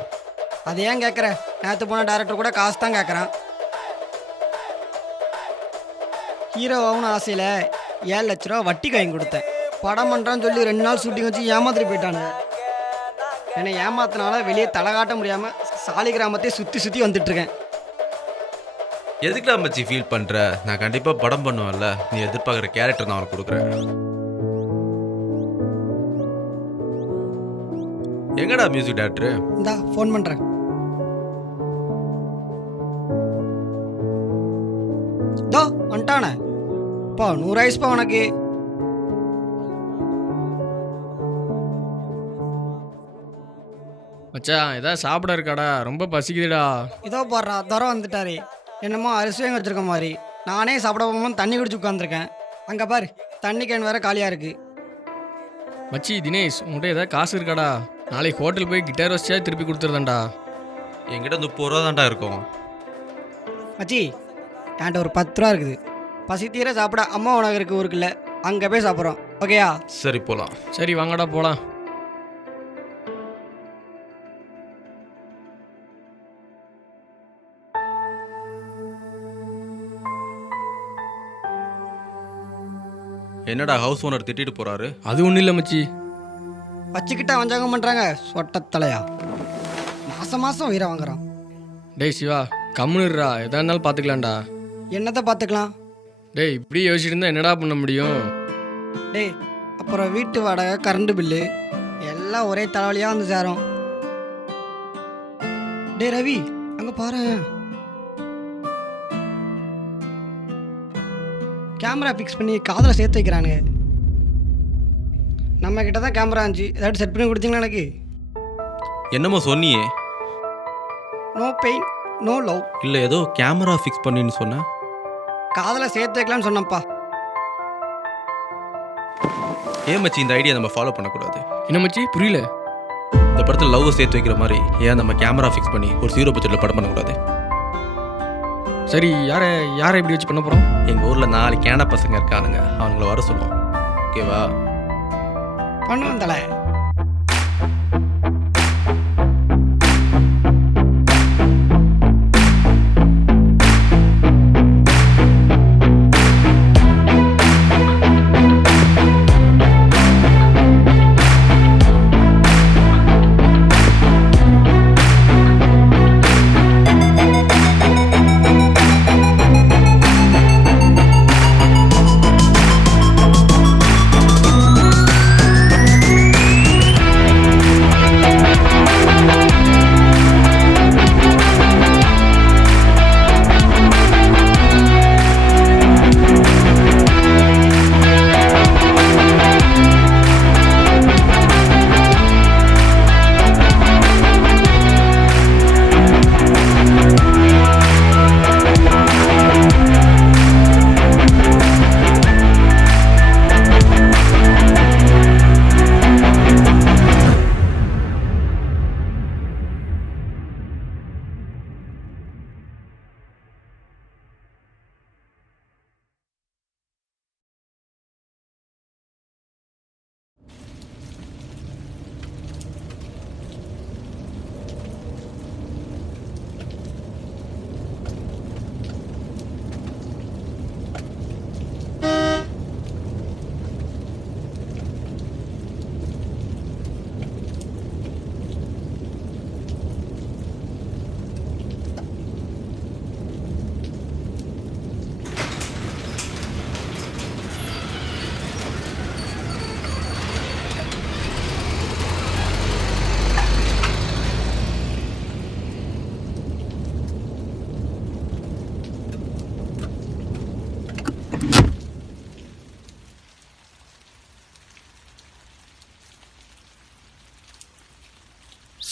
அதை ஏன் கேட்குற? நேற்று போன டேரக்டர் கூட காசு தான் கேட்குறான். ஹீரோ ஆகணும் ஆசையில் 7 லட்ச ரூபா வட்டி வாங்கி கொடுத்தேன். படம் பண்ணுறான்னு சொல்லி 2 நாள் ஷூட்டிங் வச்சு ஏமாத்திட்டு போயிட்டானுங்க. என்னை ஏமாத்தினால வெளியே தலை காட்ட முடியாமல் சாலி கிராமத்தையே சுற்றி சுற்றி வந்துட்டுருக்கேன். எதுக்குடா மச்சி ஃபீல் பண்ற? நான் கண்டிப்பா படம் பண்ணுவேன்ல. நீ எதிர்பார்க்குற கேரக்டர் நான் உனக்கு கொடுக்குறேன். எங்கடா மியூசிக் டைரக்டர்? இந்தா ஃபோன் பண்ணுறேன். தோ வந்துட்டானே. பா 100 ஐஸ்ப்பா உனக்கு. மச்சான் ஏதாவது சாப்பிட இருக்காடா, ரொம்ப பசிக்குதுடா. இதோ போடுறா தரம் வந்துட்டாரு. என்னமோ அரிசி வாங்கி வச்சிருக்க மாதிரி. நானே சாப்பிட போகும்போது தண்ணி குடிச்சு உட்காந்துருக்கேன். அங்கே பாரு தண்ணி கேன் வேற காலியாக இருக்கு. மச்சி தினேஷ், உங்கள்கிட்ட ஏதாவது காசு இருக்காடா? நாளைக்கு ஹோட்டல் போய் கிட்டார் வச்சா திருப்பி கொடுத்துருதான்டா. என்கிட்ட 30 ரூபா தான்டா இருக்கும். மச்சி என்கிட்ட ஒரு 10 ரூபா இருக்குது. பசி தீர சாப்பிட அம்மா உனக்கு இருக்கு ஊருக்குள்ள. அங்கே போய் சாப்பிட்றோம். ஓகேயா? சரி போலாம். சரி வாங்கடா போகலாம். என்னடா ஹவுஸ் ஓனர் திட்டிட்டு போறாரு? அது ஒன்றும் இல்லை மச்சி. வச்சுக்கிட்டா வஞ்சாங்கம் பண்ணுறாங்க சொட்டத்தலையா. மாதம் மாதம் உயிரை வாங்குறான். டேய் சிவா, கம்முனுடுறா, எதா இருந்தாலும் பார்த்துக்கலாம்டா. என்னத்தை பார்த்துக்கலாம்? டேய் இப்படி யோசிச்சுட்டு இருந்தா என்னடா பண்ண முடியும்? டேய் அப்புறம் வீட்டு வாடகை, கரண்ட் பில்லு எல்லாம் ஒரே தலைவலியாக வந்து சேரும். டேய் ரவி, அங்கே பாரு, கேமரா ஃபிக்ஸ் பண்ணி காதில் சேர்த்து வைக்கிறானுங்க. நம்ம கிட்ட தான் கேமரா இருந்துச்சு, ஏதாச்சும் செட் பண்ணி கொடுத்தீங்களா? எனக்கு என்னமோ சொன்னியே. No pain no love. இல்லை ஏதோ கேமரா ஃபிக்ஸ் பண்ணின்னு சொன்ன. காதில் சேர்த்து வைக்கலாம்னு சொன்னப்பா. ஏன் மச்சி இந்த ஐடியா நம்ம ஃபாலோ பண்ணக்கூடாது? என்ன மச்சி புரியல? இந்த படத்தில் லவ் சேர்த்து வைக்கிற மாதிரி ஏன் நம்ம கேமரா ஃபிக்ஸ் பண்ணி ஒரு 0 பட்ஜெட்டில் படம் பண்ணக்கூடாது? சரி யாரை இப்படி வச்சு பண்ண போகிறோம்? எங்கள் ஊரில் 4 கேன பசங்க இருக்கானுங்க, அவங்கள வர சொல்லுவோம். ஓகேவா? பண்ணுவோம் தலை.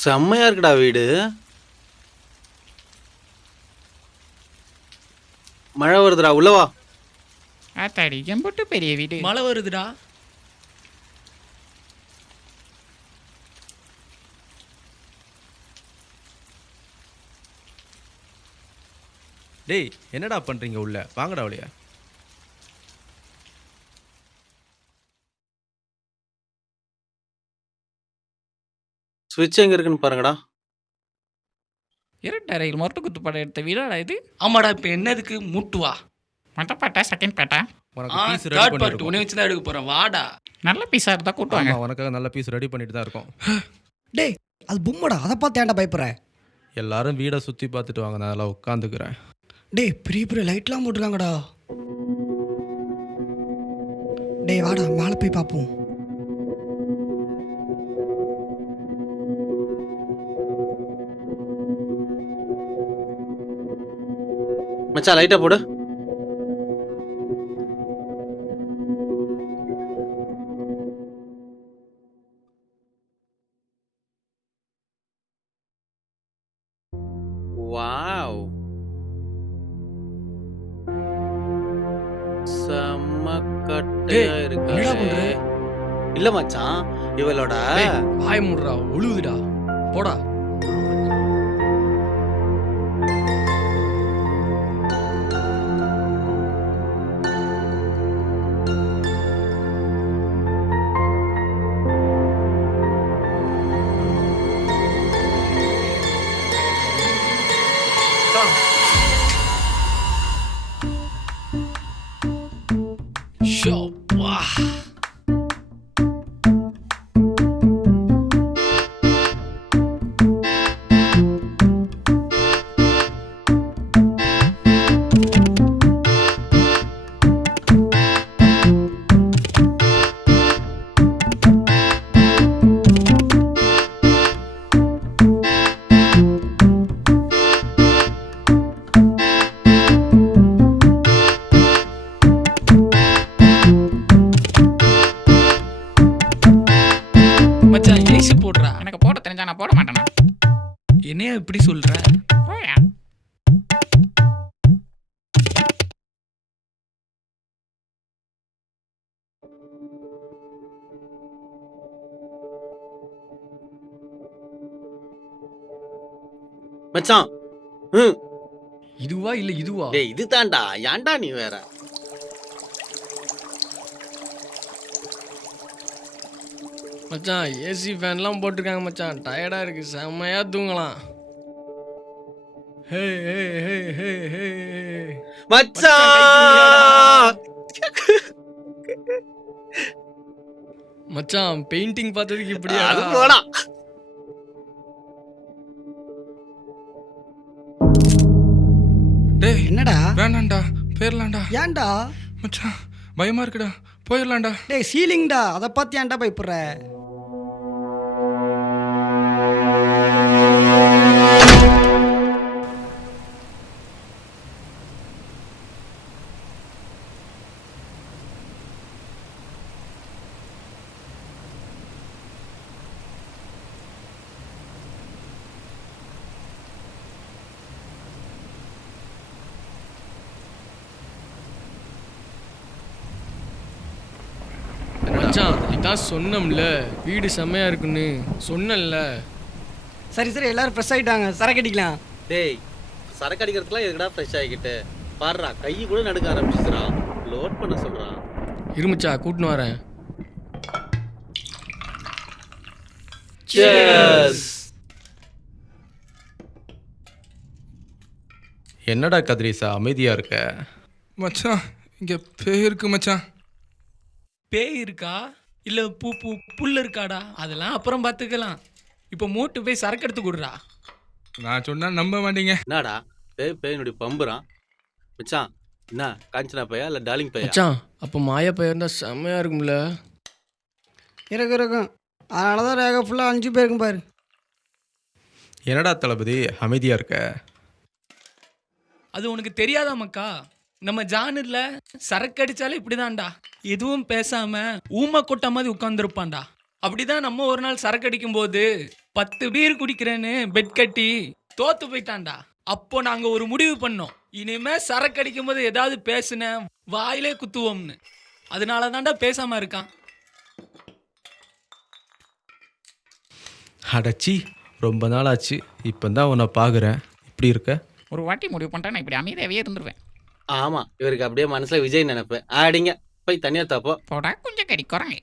செம்மையா இருக்குடா வீடு. மழை வருதுடா, உள்ளவா. ஆத்தாடி எம்புட்டு பெரிய வீடு. மழை வருதுடா. டேய் என்னடா பண்ணுறீங்க உள்ள? வாங்கடா வழியா. ஸ்விட்ச் எங்க இருக்குன்னு பாருங்கடா. இரட்டறையில் மொரட்டு குத்து படம் எடுத்த வீடாடா இது. ஆமாடா, இப்போ என்னதுக்கு மூட்டுவா? மொட்டை பாட்டா செகண்ட் பாட்டா? உனக்கு பீஸ் ரெடி தேர்ட் பார்ட் பண்ணிட்டு உன்னை வச்சு தான் எடுக்க போகிறேன், வாடா. நல்ல பீஸாக இருந்தால் கூட்டுவாங்க. உனக்காக நல்ல பீஸ் ரெடி பண்ணிட்டு தான் இருக்கோம். டேய் அது பொம்மடா, அதை பார்த்து ஏன்டா பயப்படுற? எல்லாரும் வீடை சுற்றி பார்த்துட்டு வாங்க, நான் அதெல்லாம் உட்காந்துக்கிறேன். டேய் பெரிய பெரிய லைட்லாம் போட்டிருக்காங்கடா. டேய் வாடா மேலே போய் பார்ப்போம். மச்சான் லைட்டை போடு. வாவ், செம்ம கட்டையா இருக்கு. என்னடா பண்ற? இல்ல மச்சான், இவளோட டேய், வாய மூடுறா, ஒழுகுதுடா. போடா. ஷோ வா. மச்சான் ஏசி போடுறா. எனக்கு போட தெரிஞ்சா நான் போட மாட்டேனா? என்னையா இப்படி சொல்ற? போயா. மச்சான். இதுவா இல்ல இதுவா? டேய் இது தாண்டா, ஏன்டா நீ வேற? மச்சான் ஏசி ஃபேன்லாம் போட்டிருக்காங்க மச்சான். டயர்டா இருக்கு, செம்மையா தூங்கலாம். ஹே ஹே ஹே ஹே ஹே. மச்சான் மச்சான் பெயிண்டிங் பார்த்ததுக்கு இப்படியா? அது போடா. டேய் என்னடா வேண்டாம்டா, போயிடலாம்டா. ஏன்டா? மச்சான் பயமா இருக்குடா, போயிடலாம்டா. டேய் சீலிங்டா, அதை பார்த்து ஏன்டா பயப்படுற? மச்சான் இதான் சொன்னோம்ல, வீடு செம்மையா இருக்குன்னு சொன்னேன்ல. சரி சரி எல்லாரும் ஃப்ரெஷ் ஆகிட்டாங்க, சரக்கு அடிக்கலாம். டேய் சரக்கு அடிக்கிறதுக்குலாம் எதுக்குடா ஃப்ரெஷ் ஆகிக்கிட்டு? பாடுறா, கை கூட நடுக்க ஆரம்பிச்சிச்சுடா. லோட் பண்ண சொல்றான். இருமச்சா கூட்டின்னு வரேன். என்னடா கதிரீசா அமைதியா இருக்க? மச்சான் இங்க பேய் இருக்கு மச்சான். பேய் இருக்கா இல்ல புல் இருக்காடா? அதெல்லாம் அப்புறம் பார்த்துக்கலாம். இப்போ மூட்டு போய் சரக்கு எடுத்து கொடுறா. நான் சொன்னா நம்ப மாட்டீங்க. என்னடா பேயினுடைய பம்புறான். மச்சான் என்ன காஞ்சனா பையா இல்லை டார்லிங் பையா? மச்சான் அப்போ மாயா பையன் இருந்தா செம்மையா இருக்கும்ல. இருக்கும். அதனால தான் ரேகா ஃபுல்லாக 5 பேருக்கும் பாரு. என்னடா தளபதி அமைதியா இருக்க? அது உனக்கு தெரியாதா மக்கா? நம்ம ஜானர்ல சரக்கு அடிச்சாலே இப்படிதான்டா, எதுவும் பேசாம ஊமை கொட்ட மாதிரி உட்காந்துருப்பான்டா. அப்படிதான் நம்ம ஒரு நாள் சரக்கு அடிக்கும் போது 10 பீர் குடிக்கிறேன்னு பெட் கட்டி தோத்து போயிட்டான்டா. அப்போ நாங்க ஒரு முடிவு பண்ணோம், இனிமே சரக்கு அடிக்கும் போது ஏதாவது பேசுன வாயிலே குத்துவோம்னு. அதனால தான்டா பேசாம இருக்கான். அடச்சி, ரொம்ப நாள் ஆச்சு, இப்போ தான் உன்னை பார்க்குறேன். இப்படி இருக்க? ஒரு வாட்டி முடிவு பண்ணிட்டா நான் இப்படி அமைதியாகவே இருந்துருவேன். ஆமா, இவருக்கு அப்படியே மனசுல விஜய் நினைப்பு. ஆடிங்க போய் தனியா தாப்போ. போடா கொஞ்சம் கடி குரங்கு.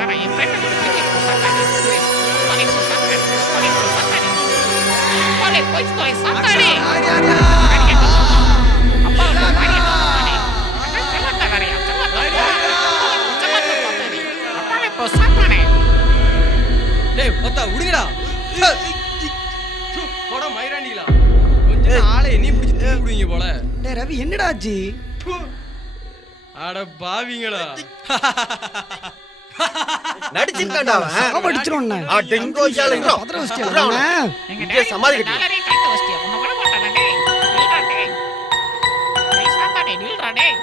போய் சாத்தாடி அப்பா டேய் ஒத்தா விடுங்கடா. போடா மயிராண்டிகளா. கொஞ்சம் ஆளை என்னையும் பிடிச்சி தூக்கி விடுவீங்க போல. டேய் ரவி என்னடா ஆச்சு? அட பாவிங்களா. நடிச்சிருக்கான்டா அவன். சாவடிச்சிரும் உன்னை. டெங்கோ சாலைங்க. பதற வச்சிட்டியா அவனை? எங்க இங்கே சமாளிக்கணும். டாலரே கட்ட வச்சிட்டியா உன்னை விட மாட்டானே டேய் நில்றா டேய் டேய் சாத்தாடி நில்றா டேய்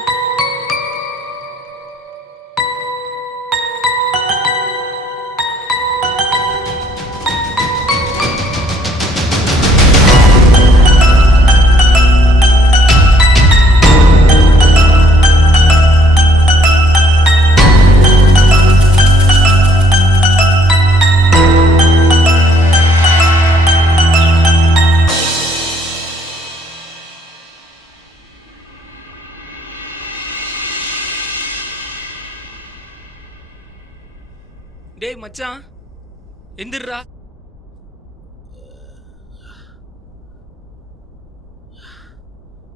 டேய் மச்சான் எந்திரா.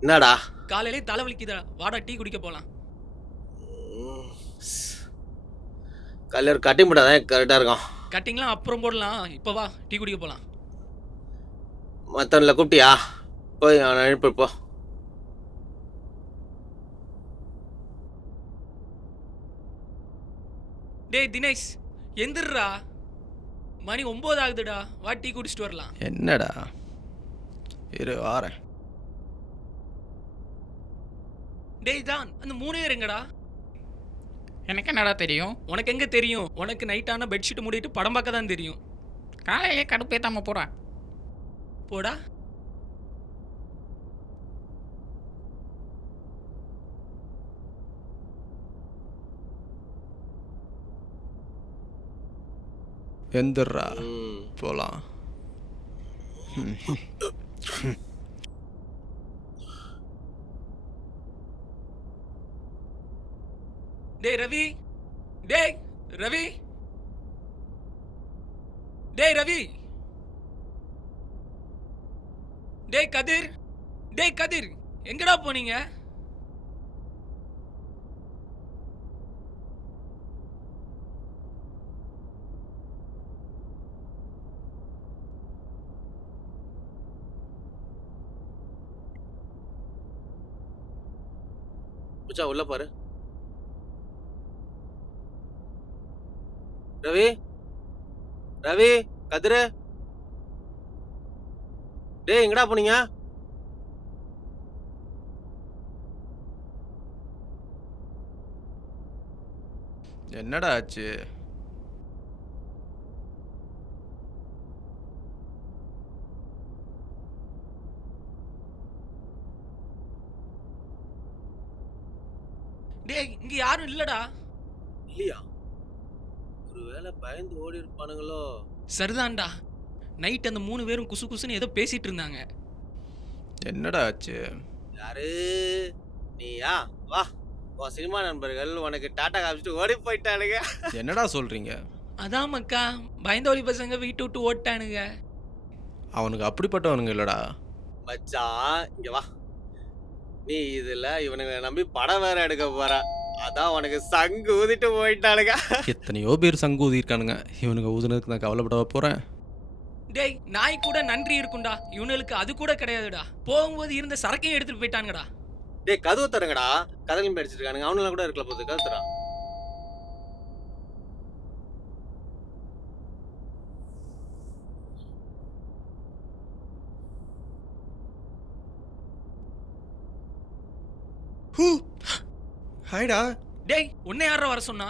என்னடா காலையிலே தலை வலிக்குதா, வாடா டீ குடிக்க போலாம். கல்லூர் கட்டி முட்டாதான் கரெக்டாக இருக்கும். கட்டிங்லாம் அப்புறம் போடலாம், இப்போ வா டீ குடிக்க போலாம். மற்றவனில் கூப்பிட்டியா? போய் அவனை அனுப்பி போ. டேய் தினேஷ் எந்திரா, மணி 9 ஆகுதுடா, வா டீ குடிச்சிட்டு வரலாம். என்னடா இரு வாரேன். டேய் தான் அந்த 3 பேர் எங்கடா? எனக்கு என்னடா தெரியும்? உனக்கு எங்க தெரியும்? உனக்கு நைட்டான பெட்ஷீட் மூடிட்டு படம் பார்க்க தான் தெரியும். காலையிலே கடுப்பேத்தாம போறா. போடா. எந்திரா போலாம். டேய் ரவி, டேய் ரவி, டேய் ரவி, டேய் கதிர், டேய் கதிர் எங்கடா போனீங்க? பூச்சா உள்ள பாரு. ரவி, ரவி, கதிரு, டேய் எங்கடா போனீங்க? என்னடா ஆச்சு? டேய் இங்க யாரும் இல்லடா. இல்லையா? ஒருவேளை பயந்து ஓடி இருப்பானுங்களோ? சரிதான்டா, நைட் அந்த 3 பேரும் குசு குசுன்னு ஏதோ பேசிட்டு இருந்தாங்க. என்னடா ஆச்சு? யாரு நீயா? வா, உன் சினிமா நண்பர்கள் உனக்கு டாட்டா காமிச்சிட்டு ஓடி போயிட்டானுங்க. என்னடா சொல்றீங்க? அதான் மக்கா, பயந்தோலி பசங்க வீட்டு விட்டு ஓட்டானுங்க. அவனுக்கு அப்படிப்பட்டவனுங்க இல்லடா. மச்சான் இங்க வா. நீ இதுல இவனுங்க நம்பி படம் வேற எடுக்க போற, அதான் உனக்கு சங்கு ஊதிட்டு போயிட்டானுங்க. எத்தனையோ பேர் சங்கு ஊதிருக்கானுங்க, இவனுங்க ஊதுனதுக்கு நான் கவலைப்பட போறேன். டேய் நாய் கூட நன்றி இருக்கும்டா, இவனுக்கு அது கூட கிடையாதுடா. போகும்போது இருந்த சரக்கையும் எடுத்துட்டு போயிட்டானுங்கடா. டேய் கதவு தரங்கடா, கதவையும் படிச்சிட்டு இருக்கானுங்க, அவனுலாம் கூட இருக்கல போகுது. கதவு தரா. ஹாய்டா. டேய் உன்னை யாரா வர சொன்னா?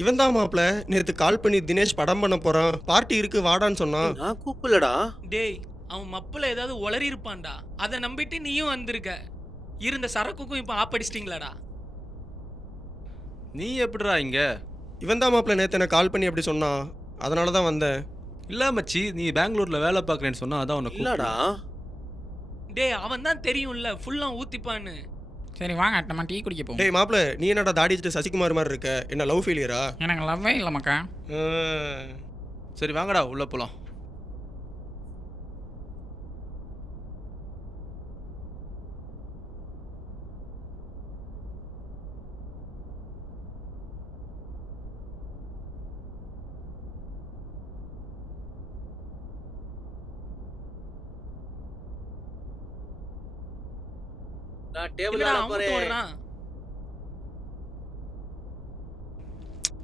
இவன் தான் மாப்பிள்ள நேற்று கால் பண்ணி தினேஷ் படம் பண்ண போறான், பார்ட்டி இருக்கு வாடான்னு சொன்னான். நான் கூப்பிடலடா. டேய் அவன் மப்புல ஏதாவது உளறி இருப்பான்டா, அதை நம்பிட்டு நீயும் வந்திருக்க. இருந்த சரக்குக்கும் இப்போ ஆப்படிச்சிட்டிங்களாடா. நீ எப்படிடா இங்க? இவன் தான் மாப்பிள்ள நேற்று எனக்கு கால் பண்ணி அப்படி சொன்னான், அதனால தான் வந்தேன். இல்ல மச்சி, நீ பெங்களூர்ல வேலை பார்க்கறேன்னு சொன்னா அதான் உனக்கு இல்லடா. டேய் அவன் தான் தெரியும்ல ஃபுல்லா ஊத்திப்பான்னு. சரி வாங்க நம்ம டீ குடிக்க போவோம். டேய் மாப்பிள்ள, நீ என்னடா தாடி வச்சுட்டு சசிகுமார் மாதிரி இருக்க, என்ன லவ் ஃபெயிலியரா? எனக்கு லவ்வே இல்லை மக்கா. சரி வாங்கடா உள்ள போலாம். நான் டேபிள் என்னடா விளையாட அமுத்து போறேன். ஓடுறான்?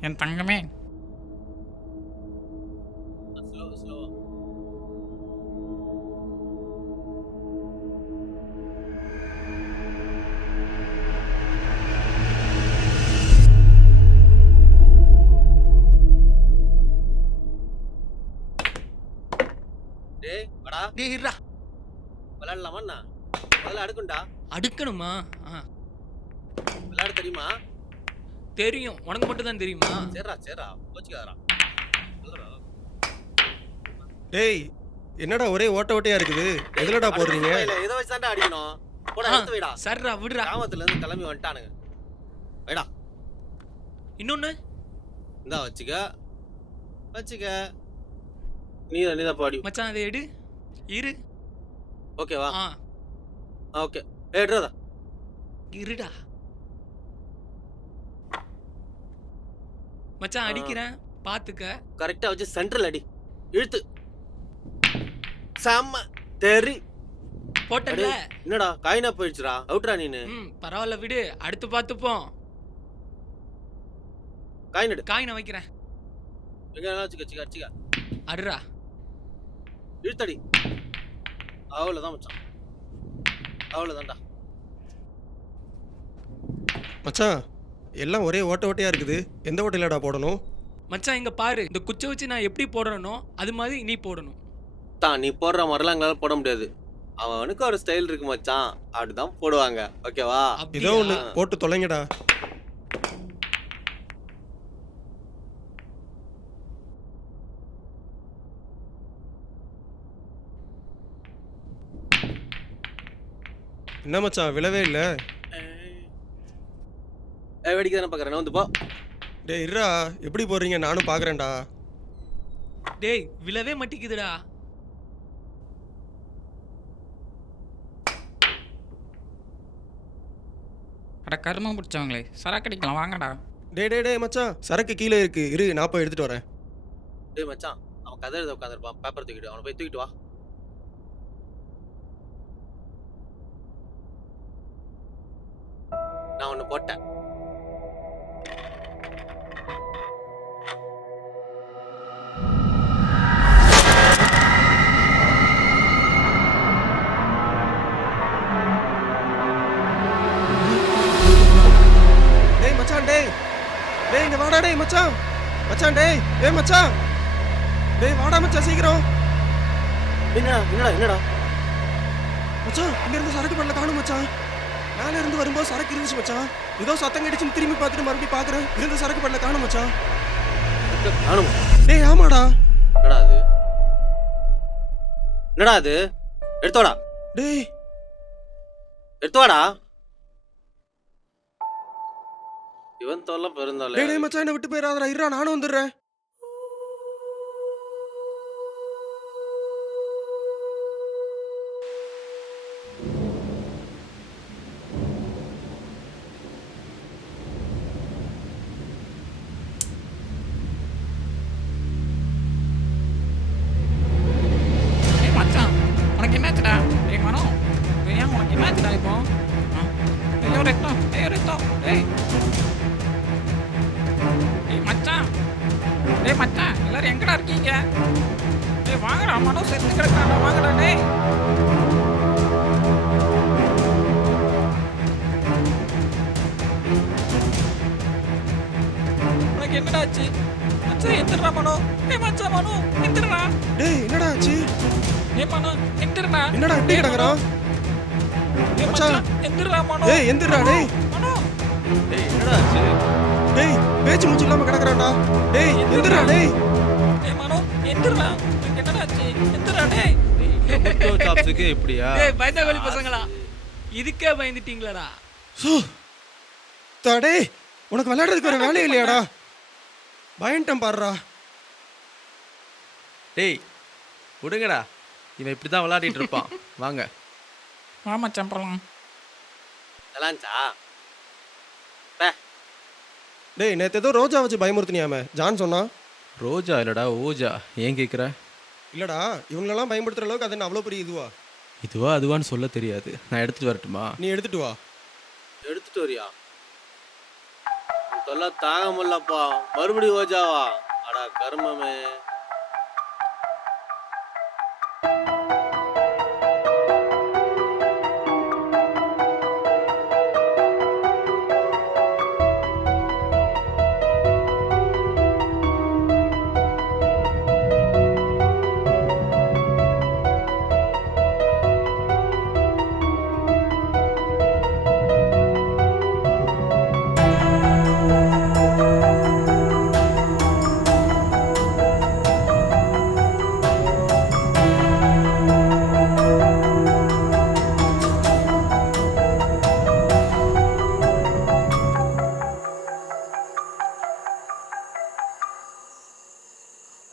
என் தங்கமே ஸ்லோ ஸ்லோ. டேய் வாடா டேய் இருடா. விளையாடலாமா? முதல்ல அடுக்குண்டா. அடுக்கணுமா? விளையாட தெரியுமா? தெரியும். உனக்கு மட்டும் தான் தெரியுமா? சரிடா போச்சுக்காதடா. டேய் என்னடா ஒரே ஓட்ட ஓட்டையா இருக்குது, எதுலடா போடுறீங்க? இதை வச்சு தான்டா அடிக்கணும். போடா ஆ, எடுத்து வைடா. சரிடா விடுடா. கிராமத்துல இருந்து கிளம்பி வந்துட்டானுங்க. வைடா. இன்னொன்னு இந்தா வச்சுக்க. நீதான் பாடி. மச்சான் அதை எடு. இரு. ஓகேவா? ஆ ஓகே. எடுறதா. இருடா. மச்சான் அடிக்கிறேன் பாத்துக்க. கரெக்டா வச்சு சென்ட்ரல் அடி. இழுத்து. செம்ம தெரி. போட்டல. என்னடா காயினா போயிடுச்சுடா. அவுட்ரா நீனு. பரவாயில்ல விடு. அடுத்து பாத்துப்போம். காயின் எடு. காயினை வைக்கிறேன். எங்க வச்சுக்க. அடுறா. இழுத்தடி. அவ்வளவுதான் மச்சான். அவ்வளவுதான்டா. மச்சான் எல்லாம் ஒரே ஓட்ட ஓட்டையா இருக்குது, எந்த ஓட்டையிலடா போடணும்? மச்சான் இங்க பாரு. இந்த குச்சை வச்சு நான் எப்படி போடுறேனோ அது மாதிரி நீ போடணும். நீ போடுற மாதிரிலாம் எங்களால போட முடியாது. அவனுக்கு ஒரு ஸ்டைல் இருக்கு மச்சான், அப்படிதான் போடுவாங்க. ஓகேவா? ஏதோ ஒண்ணு போட்டு தொலைங்கடா. என்ன மச்சான் விழவே இல்ல? வேடிக்கை தானே பாக்குறேன். வந்து போ. டேய் இருடா, எப்படி போடுறீங்க நானும் பாக்குறேன்டா. டேய் விழவே மாட்டிக்குதுடா. அட கருமம் பிடிச்சவங்களே, சரக்கடிக்கலாம் வாங்கடா. டேய் மச்சான் சரக்கு கீழே இருக்கு, இரு நான் போய் எடுத்துட்டு வரேன். டேய் மச்சான், அவன் கதை எழுத உட்காந்துருப்பான். பேப்பர் தூக்கிட்டு அவனை போய் தூக்கிட்டு வா. நான் ஒன்னு போட்டேன். டேய் மச்சான் டேய் இங்க வாடா. டேய் மச்சான் டேய் மச்சான் டேய் வாடா மச்சான் சீக்கிரம். என்னடா மச்சான் இங்க இருந்து சரக்கு பண்ணல காணும் மச்சான். மேல இருந்து வரும்போது சரக்கு இருந்துச்சு மச்சான். ஏதோ சத்தம் கடிச்சுன்னு திரும்பி பார்த்துட்டு மறுபடியும் பாக்குறேன், இருந்த சரக்கு பண்ணல காணும் மச்சான். டேய் ஆமாடா. என்னடா அது? எடுத்துவாடா. டேய் எடுத்துவாடா. இவன் தொல்லை பெருந்தோல்ல. டேய் மச்சான் என்ன விட்டு போயிடாதடா, இருடா நானும் வந்துடுறேன். மச்சான் உனக்கு என்னாச்சுடா? டேய் மனோ, ஏன் உனக்கு என்னாச்சுடா இப்போ? ஐயோ ரத்தம். டேய் மச்சான் எல்லாரும் எங்கடா இருக்கீங்க? டேய் வாங்கடா, மனோ செத்து கிடக்காடா, வாங்கடா டேய். உனக்கு என்னடா ஆச்சு? மச்சான் எந்திரா மனோ. டேய் மச்சான் மனோ எந்திரா. டேய் என்னடா ஆச்சு? டேய் மனோ எந்திரா. என்னடா இப்படி கிடக்குறான்? டேய் மச்சான் எந்திரா மனோ. டேய் எந்திரா டேய். மனோ டேய் என்னடா ஆச்சு? டேய் பேச்சு மூச்சு இல்லாம கிடக்குறான்டா. டேய் எந்திரா டேய். டேய் மனோ எந்திரா. உனக்கு என்னடா ஆச்சு? எந்திரா டேய். சாப்ஸுக்கு எப்படியா? டேய் பயந்தகோலி பசங்களா, இதுக்கே பயந்துட்டீங்களாடா? டேய் உனக்கு விளையாடுறதுக்கு ஒரு வேலையே இல்லையாடா? பயன்ட்டம் பாடுறா. டேய் விடுங்கடா, இவன் இப்படி தான் விளையாடிட்டு இருப்பான். வாங்க வா மச்சான் போலாம். நல்லாச்சா? டேய் நேற்று ஏதோ ரோஜா வச்சு பயமுறுத்தினியாமே, ஜான் சொன்னா. ரோஜா இல்லடா ஓஜா. ஏன் கேட்குற? இல்லடா இவங்களெல்லாம் பயன்படுத்துற அளவுக்கு அது என்ன அவ்வளோ பெரிய இதுவா? இதுவா அதுவான்னு சொல்ல தெரியாது. நான் எடுத்துட்டு வரட்டுமா? நீ எடுத்துட்டு வா. எடுத்துட்டு வரியா? தொல்லை தாங்க முடியலப்பா. மறுபடியும் ஓஜாவா? அடா கர்மமே.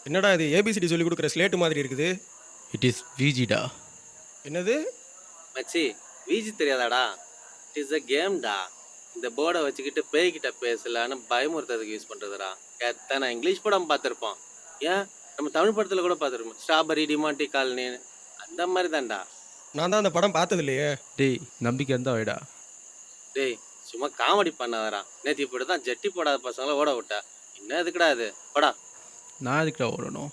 என்னடா இது ஏபிசிடி சொல்லி கொடுக்குற ஸ்லேட்டு மாதிரி இருக்குது? இட் இஸ் விஜிடா. என்னது? மச்சி வீஜி தெரியாதாடா? It is a கேம்டா. இந்த போர்டை வச்சுக்கிட்டு பேய்கிட்ட பேசலான்னு பயமுறுத்துறதுக்கு யூஸ் பண்ணுறதுடா. எத்தனை இங்கிலீஷ் படம் பார்த்துருப்போம். ஏன் நம்ம தமிழ் படத்தில் கூட பார்த்துருப்போம். ஸ்ட்ராபெரி டிமாண்டி காலனி அந்த மாதிரி தான்டா. நான் தான் அந்த படம் பார்த்தது இல்லையே. டேய் நம்பிக்கை இருந்தா வைடா. டேய் சும்மா காமெடி பண்ணாதடா. நேற்று இப்படி தான் ஜட்டி போடாத பசங்களை ஓட விட்டா. இன்னும் எதுக்குடா இது? போடா. நான் எதுக்குடா ஓடணும்?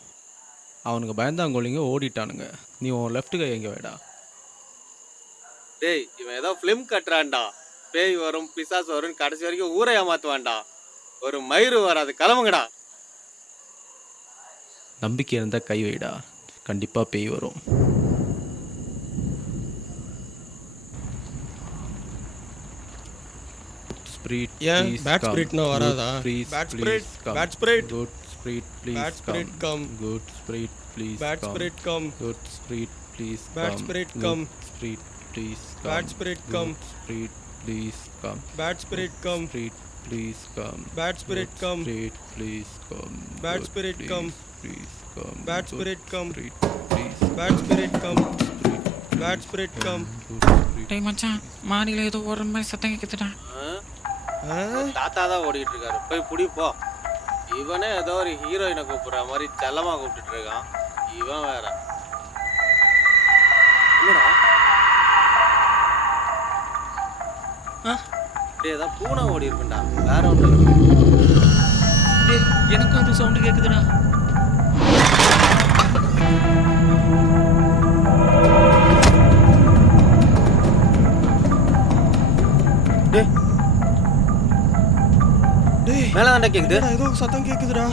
அவனுங்க பயந்தாங்கோலிங்க ஓடிட்டானுங்க. நீ உன் லெஃப்ட் கை எங்கே வைடா. டேய் இவன் ஏதோ ஃபிலிம் கட்டுறான்டா. பேய் வரும் பிசாசு வரும் கடைசி வரைக்கும் ஊரை ஏமாத்துவான்டா. ஒரு மயிறு வராது. கிளம்புங்கடா. நம்பிக்கை இருந்தால் கை வைடா. கண்டிப்பாக பேய் வரும். Spirit, ஏன் please பேட் come. ஸ்பிரிட்னா Good வராதா? spirit, bad please spirit, come. Bad spirit, Good spirit, please bad spirit come. Good spirit, please bad come. Spirit come. Good spirit, please Bad come. spirit Good come. spirit, please come. Bad spirit come. Good spirit, please come. Bad spirit come. Spirit, please come. Bad spirit Good come. spirit, please come. Bad Good spirit please, come. Please come. Bad Good spirit come. spirit, please bad spirit come. spirit, bad spirit come. Good spirit. டேய் மச்சான் மாடியில் ஏதோ ஒரு மாதிரி சத்தம் கேட்குதுடா. தாத்தா தான் ஓடிட்டு இருக்காரு. போய் புடி போ. இவனே ஏதோ ஒரு ஹீரோயினை கூப்பிடுற மாதிரி செல்லமா கூப்பிட்டுட்டு இருக்கான். இவன் வேற. என்னடா? டேய் ஏதோ பூனை ஓடி இருக்குண்டா. வேற ஒன்றும் இல்லை. எனக்கும் அது சவுண்டு கேட்குதுடா. டேய் டேய் மேலே தாண்டா கேட்குது. என்னடா ஏதோ சத்தம் கேட்குதுடா.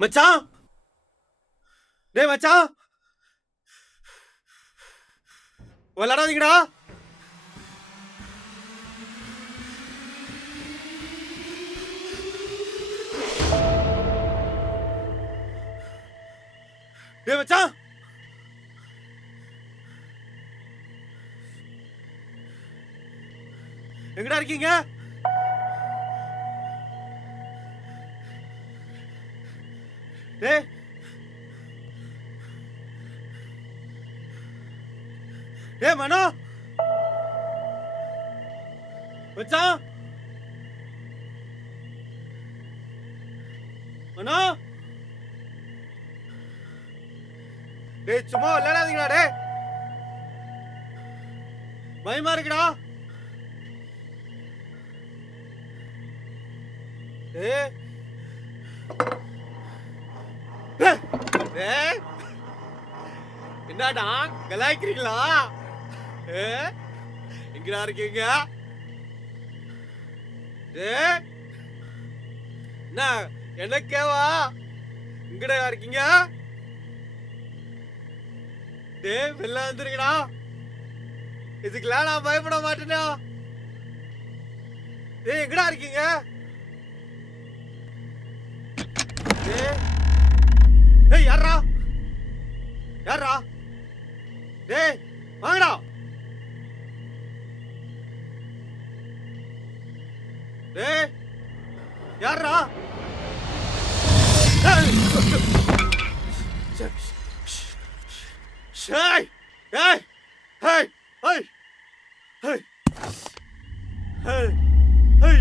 மச்சான், டேய் மச்சான், விளையாடாதீங்கடா. டேய் மச்சான், எங்கடா இருக்கீங்க? டேய் டேய் மனோ, மச்சான், மனோ, டேய் சும்மா விளையாடாதீங்களா? டேய் பயமா இருக்குடா. டேய் டேய், என்னடா கலாய்க்கிறீங்களா? எங்கடா இருக்கீங்க? டேய் என்ன எனக்கேவா? எங்கடா இருக்கீங்க? டேய் வெளில வந்துருங்கடா. இதுக்கெல்லாம் நான் பயப்பட மாட்டேனா. டேய் எங்கடா இருக்கீங்க? டேய் யாரா? யாரா? டேய் வாங்கடா. டேய் யாரா? Hey! Hey! Hey! Hey! Hey! Hey! Hey!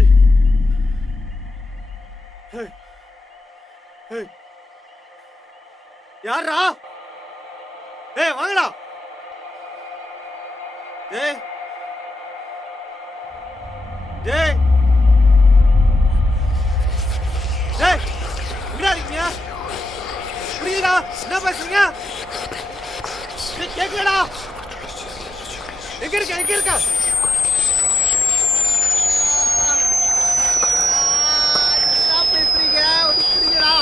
Hey! Hey! யாரா? ஏய் வாங்கடா. டேய் டேய் டேய் எங்கடா இருக்கீங்க? புரியுதா? என்ன பேசுறீங்க? கேட்கலடா. எங்க இருக்க? எங்க இருக்க? என்ன பேசுறீங்க? ஒண்ணு புரியுதா?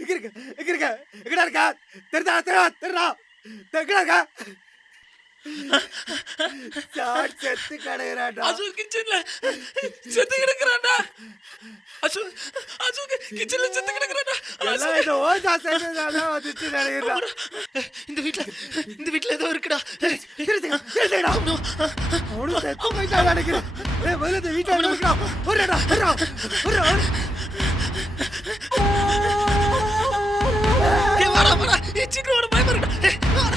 எங்க இருக்க? எங்க இருக்க? எங்கடா இருக்க? தெரிடா தெரிடா தெரிடா. எங்கடா இருக்க? சாட் செத்து கிடக்குறாடா. அசோக் கிச்சன்ல செத்து கிடக்குறாடா. அசோக் கிச்சன்ல செத்து கிடக்குறாடா. எல்லாம் இந்த ஓஜா செஞ்சதால வந்துச்சு நினைக்கிறேன். இந்த வீட்ல ஏதோ இருக்குடா. தெரிடா. அவனு செத்து போயிட்டா நினைக்கிறேன். ஏய் முதல்ல இந்த வீட்ல இருக்கா. ஒரேடா ஒரேடா ஒரே. ஏய் வாடா வாடா. ஏய் சீக்கிரம் வாடா பயமா இருக்குடா. ஏய் வாடா.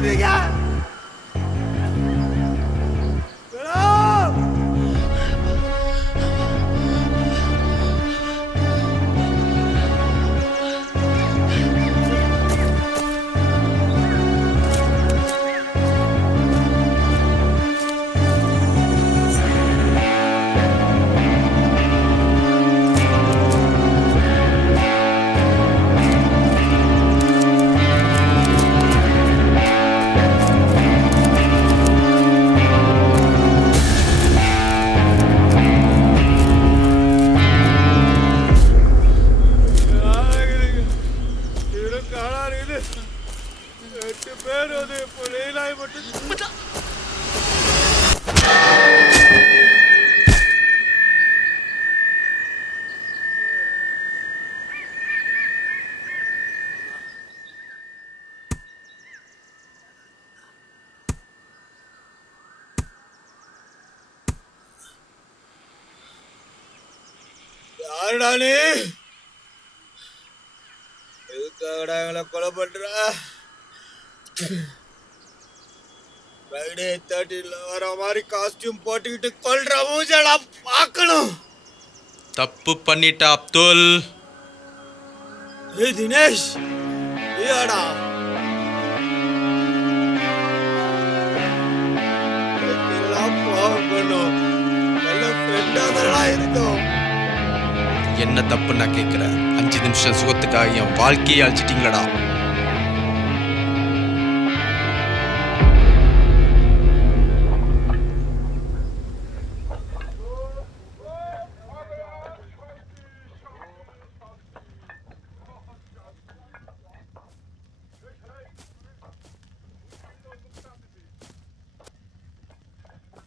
அடிக்கிறீங்க? யாருடா நீ? எதுக்காகடா எங்களை கொலை பண்ற? ஃப்ரைடே 13ல வர மாதிரி காஸ்டியூம் போட்டுக்கிட்டு கொல்ற மூஞ்சடா பார்க்கணும். தப்பு பண்ணிட்ட அப்துல். ஏய் தினேஷ், ஏடா பாவம் பண்ணும். நல்ல ஃப்ரெண்டா தான் இருந்தோம். என்ன தப்பு நான் கேட்கிறேன்? 5 நிமிஷம் சுகத்துக்காக என் வாழ்க்கையை அழிச்சிட்டீங்களடா.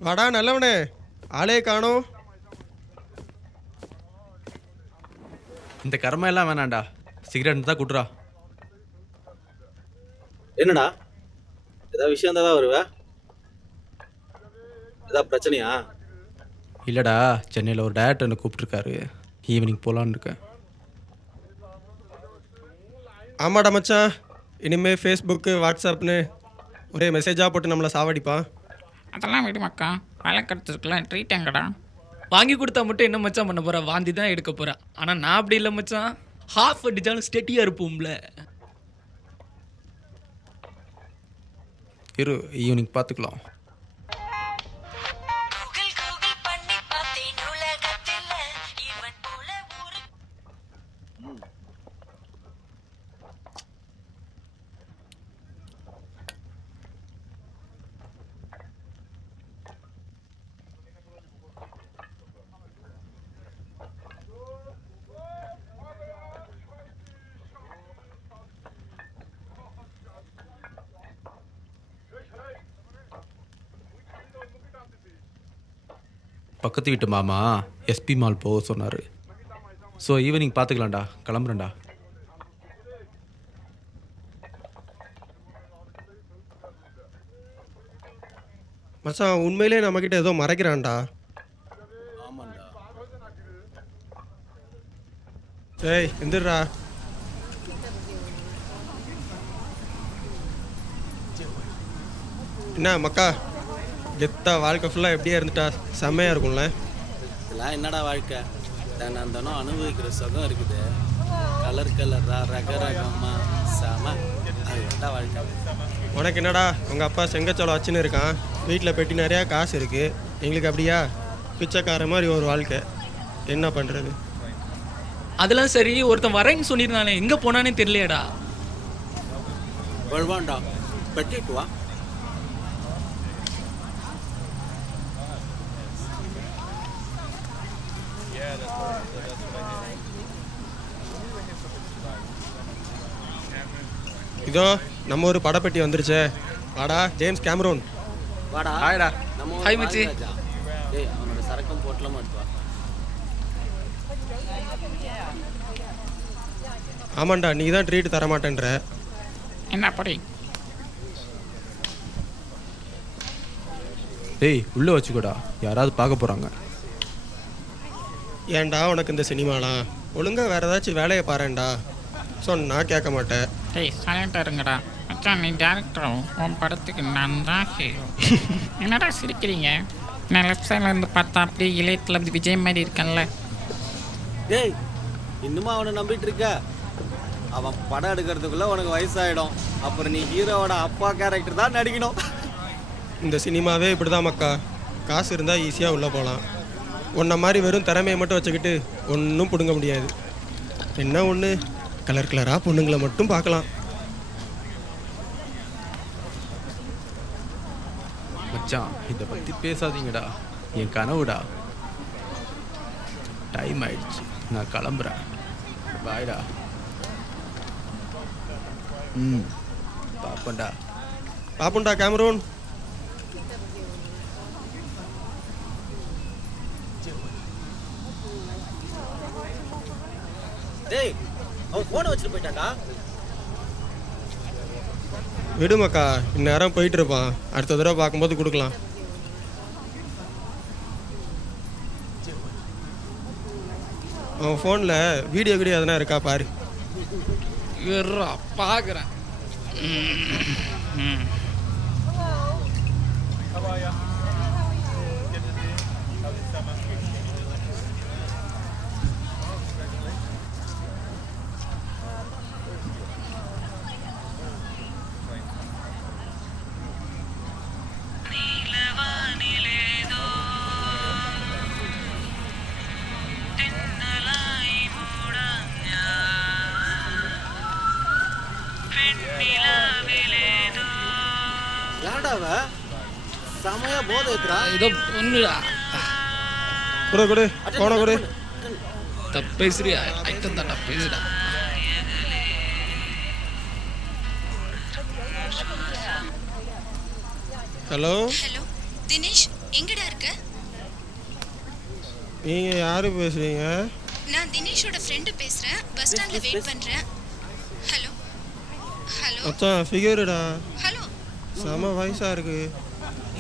வாடா நல்லவனே, ஆளே காணோம். இந்த கர்மம் எல்லாம் வேணாண்டா, சிகரெட் தான் குடுறா. என்னடா ஏதாவது விஷயம் தான் வருவ? ஏதாவது பிரச்சனையா? இல்லைடா, சென்னையில் ஒரு டேரக்டர் என்னை கூப்பிட்டுருக்காரு, ஈவினிங் போகலான்னு இருக்கேன். ஆமாடா மச்சான், இனிமேல் ஃபேஸ்புக்கு வாட்ஸ்அப்னு ஒரே மெசேஜாக போட்டு நம்மளை சாவடிப்பான். அதெல்லாம் விடு மக்கா, வேலை கிடைச்சிருக்கலாம். ட்ரீட் எங்கடா? வாங்கி கொடுத்தா மட்டும் என்ன மச்சான் பண்ண போறா? வாந்தி தான் எடுக்க போறா. ஆனால் நான் அப்படி இல்லை மச்சான், ஹாஃப் அடிச்சாலும் ஸ்டெட்டியாக இருப்போம்ல. இரு, ஈவினிங் பார்த்துக்கலாம். பக்கத்து வீட்டு மாமா எஸ்பி மால் போக சொன்னார். ஸோ ஈவினிங் பார்த்துக்கலாம்டா, கிளம்புறேன்டா. மச்சான் உண்மையிலே நம்மக்கிட்ட ஏதோ மறைக்கிறான்டா. ஆமாண்டா. ஏய் எந்திரா. என்ன மக்கா, கெத்தா வாழ்க்கை ஃபுல்லாக எப்படியா இருந்துட்டா செம்மையாக இருக்கும்ல. இதெல்லாம் என்னடா வாழ்க்கை? தினம் அனுபவிக்கிற சுகம் இருக்குது. கலர் கலரா ரக ரகமா செம. அது என்னடா வாழ்க்கை? உனக்கு என்னடா, உங்கள் அப்பா செங்கச்சோளம் வச்சுன்னு இருக்கான், வீட்டில் பெட்டி நிறையா காசு இருக்குது. எங்களுக்கு அப்படியா பிச்சைக்கார மாதிரி ஒரு வாழ்க்கை. என்ன பண்ணுறது? அதெல்லாம் சரி, ஒருத்தன் வரேன்னு சொல்லியிருந்தானே, எங்கே போனானே தெரியலையடா. வருவான்டா, பெட்டிட்டு வா. இதோ நம்ம ஒரு படப்பெட்டி வந்துருச்சே. வாடா ஜேம்ஸ் கேமரூன். வாடா. ஹாய்டா. நம்ம ஹாய் மச்சி. டேய் அவனோட சரக்கும் போட்டலாம் எடுத்து வா. ஆமாண்டா, நீ தான் ட்ரீட் தர மாட்டேன்ற. என்ன படி? டேய் உள்ளே வச்சுக்கோடா, யாராவது பார்க்க போகிறாங்க. ஏன்டா உனக்கு இந்த சினிமாலாம்? ஒழுங்காக வேறு ஏதாச்சும் வேலையை பாருண்டா. சொன்னா கேட்க மாட்டேன். டேய் சைலண்டாக இருங்கடா. மச்சான் நீ டேரக்டரும் உன் படத்துக்கு நான் தான் ஹீரோ. என்னடா சிரிக்கிறீங்க? நான் லெஃப்ட் சைடில் இருந்து பார்த்தா அப்படியே இளைய தளபதி விஜய் மாதிரி இருக்கேன்ல. டேய் இன்னுமா அவனை நம்பிட்டு இருக்க? அவன் படம் எடுக்கிறதுக்குள்ள உனக்கு வயசாயிடும். அப்புறம் நீ ஹீரோவோட அப்பா கேரக்டர் தான் நடிக்கணும். இந்த சினிமாவே இப்படி தான் மக்கா. காசு இருந்தால் ஈஸியாக உள்ளே போகலாம். உன்ன மாதிரி வெறும் திறமையை மட்டும் வச்சுக்கிட்டு ஒன்றும் பிடுங்க முடியாது. என்ன ஒன்று, கலர் கலராக பொண்ணுங்களை மட்டும் பார்க்கலாம். மச்சான் இதை பற்றி பேசாதீங்கடா, என் கனவுடா. டைம் ஆயிடுச்சு, நான் கிளம்புறேன். பாய்டா. பாப்பண்டா. பாப்புண்டா கேமரோன். டேய் அவன் ஃபோனை வச்சுட்டு போயிட்டான்டா. விடு மக்கா, இந்நேரம் போயிட்டு இருப்பான். அடுத்த தடவை பார்க்கும்போது கொடுக்கலாம். அவன் ஃபோனில் வீடியோ எதனா இருக்கா பாரு. பார்க்குறேன். ஏன்டா அவன் செமையா போதை ஏத்துறா? ஏதோ பொண்ணுடா. கொடு கொடு போன கொடு. பேசுறியா? ஐட்டம் தான்டா, பேசுடா. ஹலோ ஹலோ தினேஷ், எங்கடா இருக்க? நீங்கள் யார் பேசுகிறீங்க? நான் தினேஷோட ஃப்ரெண்டு பேசுறேன். பஸ் ஸ்டாண்ட்ல வெயிட் பண்றேன். ஹலோ ஹலோ மச்சான் ஃபிகருடா. ஹலோ. செம வயசாக இருக்கு.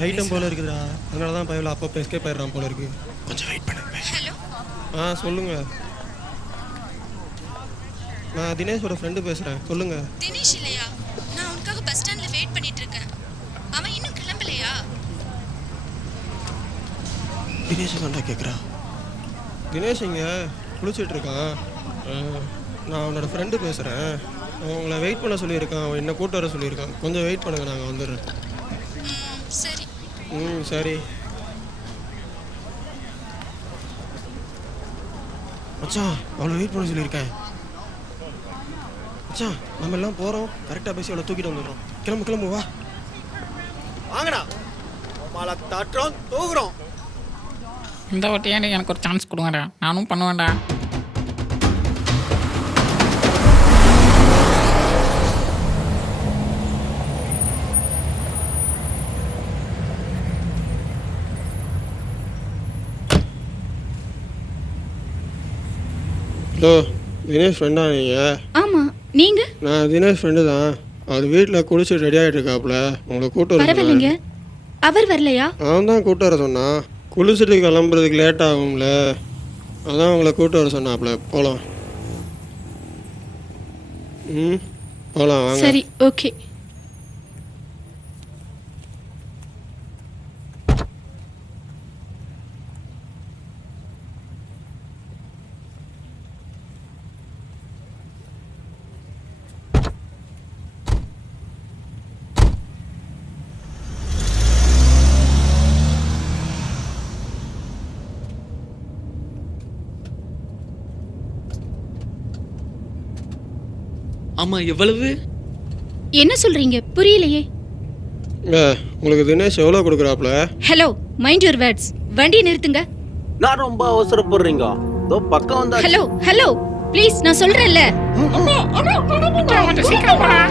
ஐட்டம் போல இருக்குதுடா. அதனால தான் பையன் அப்போ எஸ்கேப் ஆயிடுறான் போல இருக்கு. கொஞ்சம் வெயிட் பண்ணுங்க. ஹலோ. சொல்லுங்கள். நான் தினேஷோட ஃப்ரெண்டு பேசுகிறேன். சொல்லுங்கள். தினேஷ் இல்லையா? நான் உனக்காக பஸ் ஸ்டாண்ட்ல வெயிட் பண்ணிட்டு இருக்கேன். அவன் இன்னும் கிளம்பலையா? தினேஷ் தான்டா கேட்குறா. தினேஷ் இங்கே குளிச்சுட்டு இருக்கான். நான் அவனோட ஃப்ரெண்டு பேசுகிறேன். அவன் உங்களை வெயிட் பண்ண சொல்லியிருக்கான். அவன் என்ன கூட்டு வர சொல்லியிருக்கான். கொஞ்சம் வெயிட் பண்ணுங்கள், நாங்கள் வந்துடுறேன். சரி. சரி மச்சான், அவ்வளோ வெயிட் பண்ண சொல்லியிருக்கேன். மச்சான் நம்ம எல்லாம் போகிறோம். கரெக்டாக பேசி அவளை தூக்கிட்டு வந்துடுறோம். கிளம்பு கிளம்பு வா. வாங்கடா, மழை தாட்டுறோம் தூக்குறோம். இந்த வாட்டியாண்டி எனக்கு ஒரு சான்ஸ் கொடுங்கடா, நானும் பண்ணுவேன்டா. ஹலோ, தினேஷ் ஃப்ரெண்டா நீங்கள்? ஆமா, நீங்க? நான் தினேஷ் ஃப்ரெண்டு தான். அவர் வீட்டில் குளிச்சு ரெடி ஆகிட்டு இருக்காப்புல. உங்களை கூட்டு வர பரவாயில்லைங்க. அவர் வரலையா? அவன் தான் கூட்டு வர சொன்னான். குளிச்சுட்டு கிளம்புறதுக்கு லேட் ஆகும்ல, அதான் உங்களை கூட்டு வர சொன்னாப்புல. போகலாம். போகலாம் வாங்க. சரி, ஓகே. ஆமா, எவ்வளவு? என்ன சொல்றீங்க? புரியலையே. உங்களுக்கு தினேஷ் எவ்வளோ கொடுக்குறாப்புல? Hello, mind your words. வண்டியை நிறுத்துங்க. நான் ரொம்ப அவசரப்படுறீங்க. இதோ பக்கம் வந்தா. ஹலோ ஹலோ ப்ளீஸ், நான் சொல்றேன்ல. கொஞ்சம் சீக்கிரம் போடா.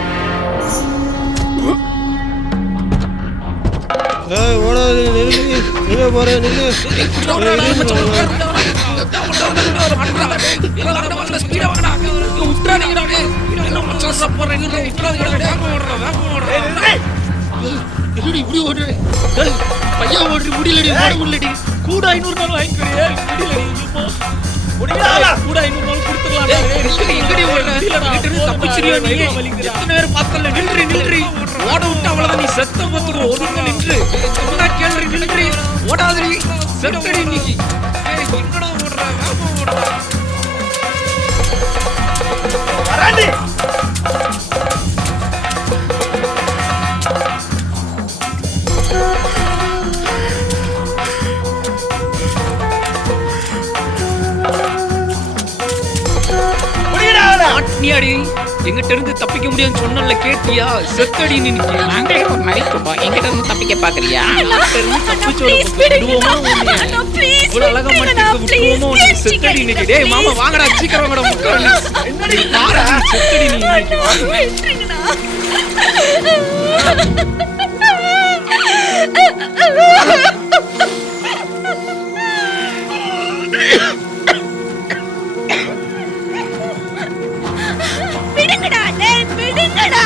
ஓடாது, நில்லு. நின்று போகிறேன், நில்லு. என்னடி இப்படி ஓடுற? பையன் ஓடுற முடியலடி, ஓட முடியலடி. கூட 500 நாள் வாங்கிக்கிறே. முடியலடி. கூட 500 நாள் கொடுத்துடலாம்டா. எங்கடி ஓடுற? என்கிட்ட இருந்து தப்பிச்சிரியா நீ? எத்தனை நேரம் பார்த்தல? நின்று ஓட விட்டு அவ்வளவுதான், நீ செத்த போத்துக்கோ. ஒதுங்க நின்று சொன்னா கேள்வி நின்று ஓடாதடி, செத்தடி இன்னைக்கு. எங்கடா ஓடுற? வேகமா ஓடுற. வராண்டி மாட்டினியாடி, எங்கிட்ட இருந்து தப்பிக்க முடியும்னு சொன்னல, கேட்டியா? செத்தடி நீ இன்னைக்கு. நாங்களே ஒரு நரிக்கும்பா எங்கிட்ட இருந்து தப்பிக்க பாக்குறியா? இவ்வளவு அழகா மாட்டிருக்க விட்டுருவோமா உனக்கு? செத்தடி இன்னைக்கு. டேய் மாமா வாங்கடா, சீக்கிரம் வாங்கடா, முக்காடி செத்தடி நீ இன்னைக்கு. விடுங்கடா டேய், விடுங்கடா.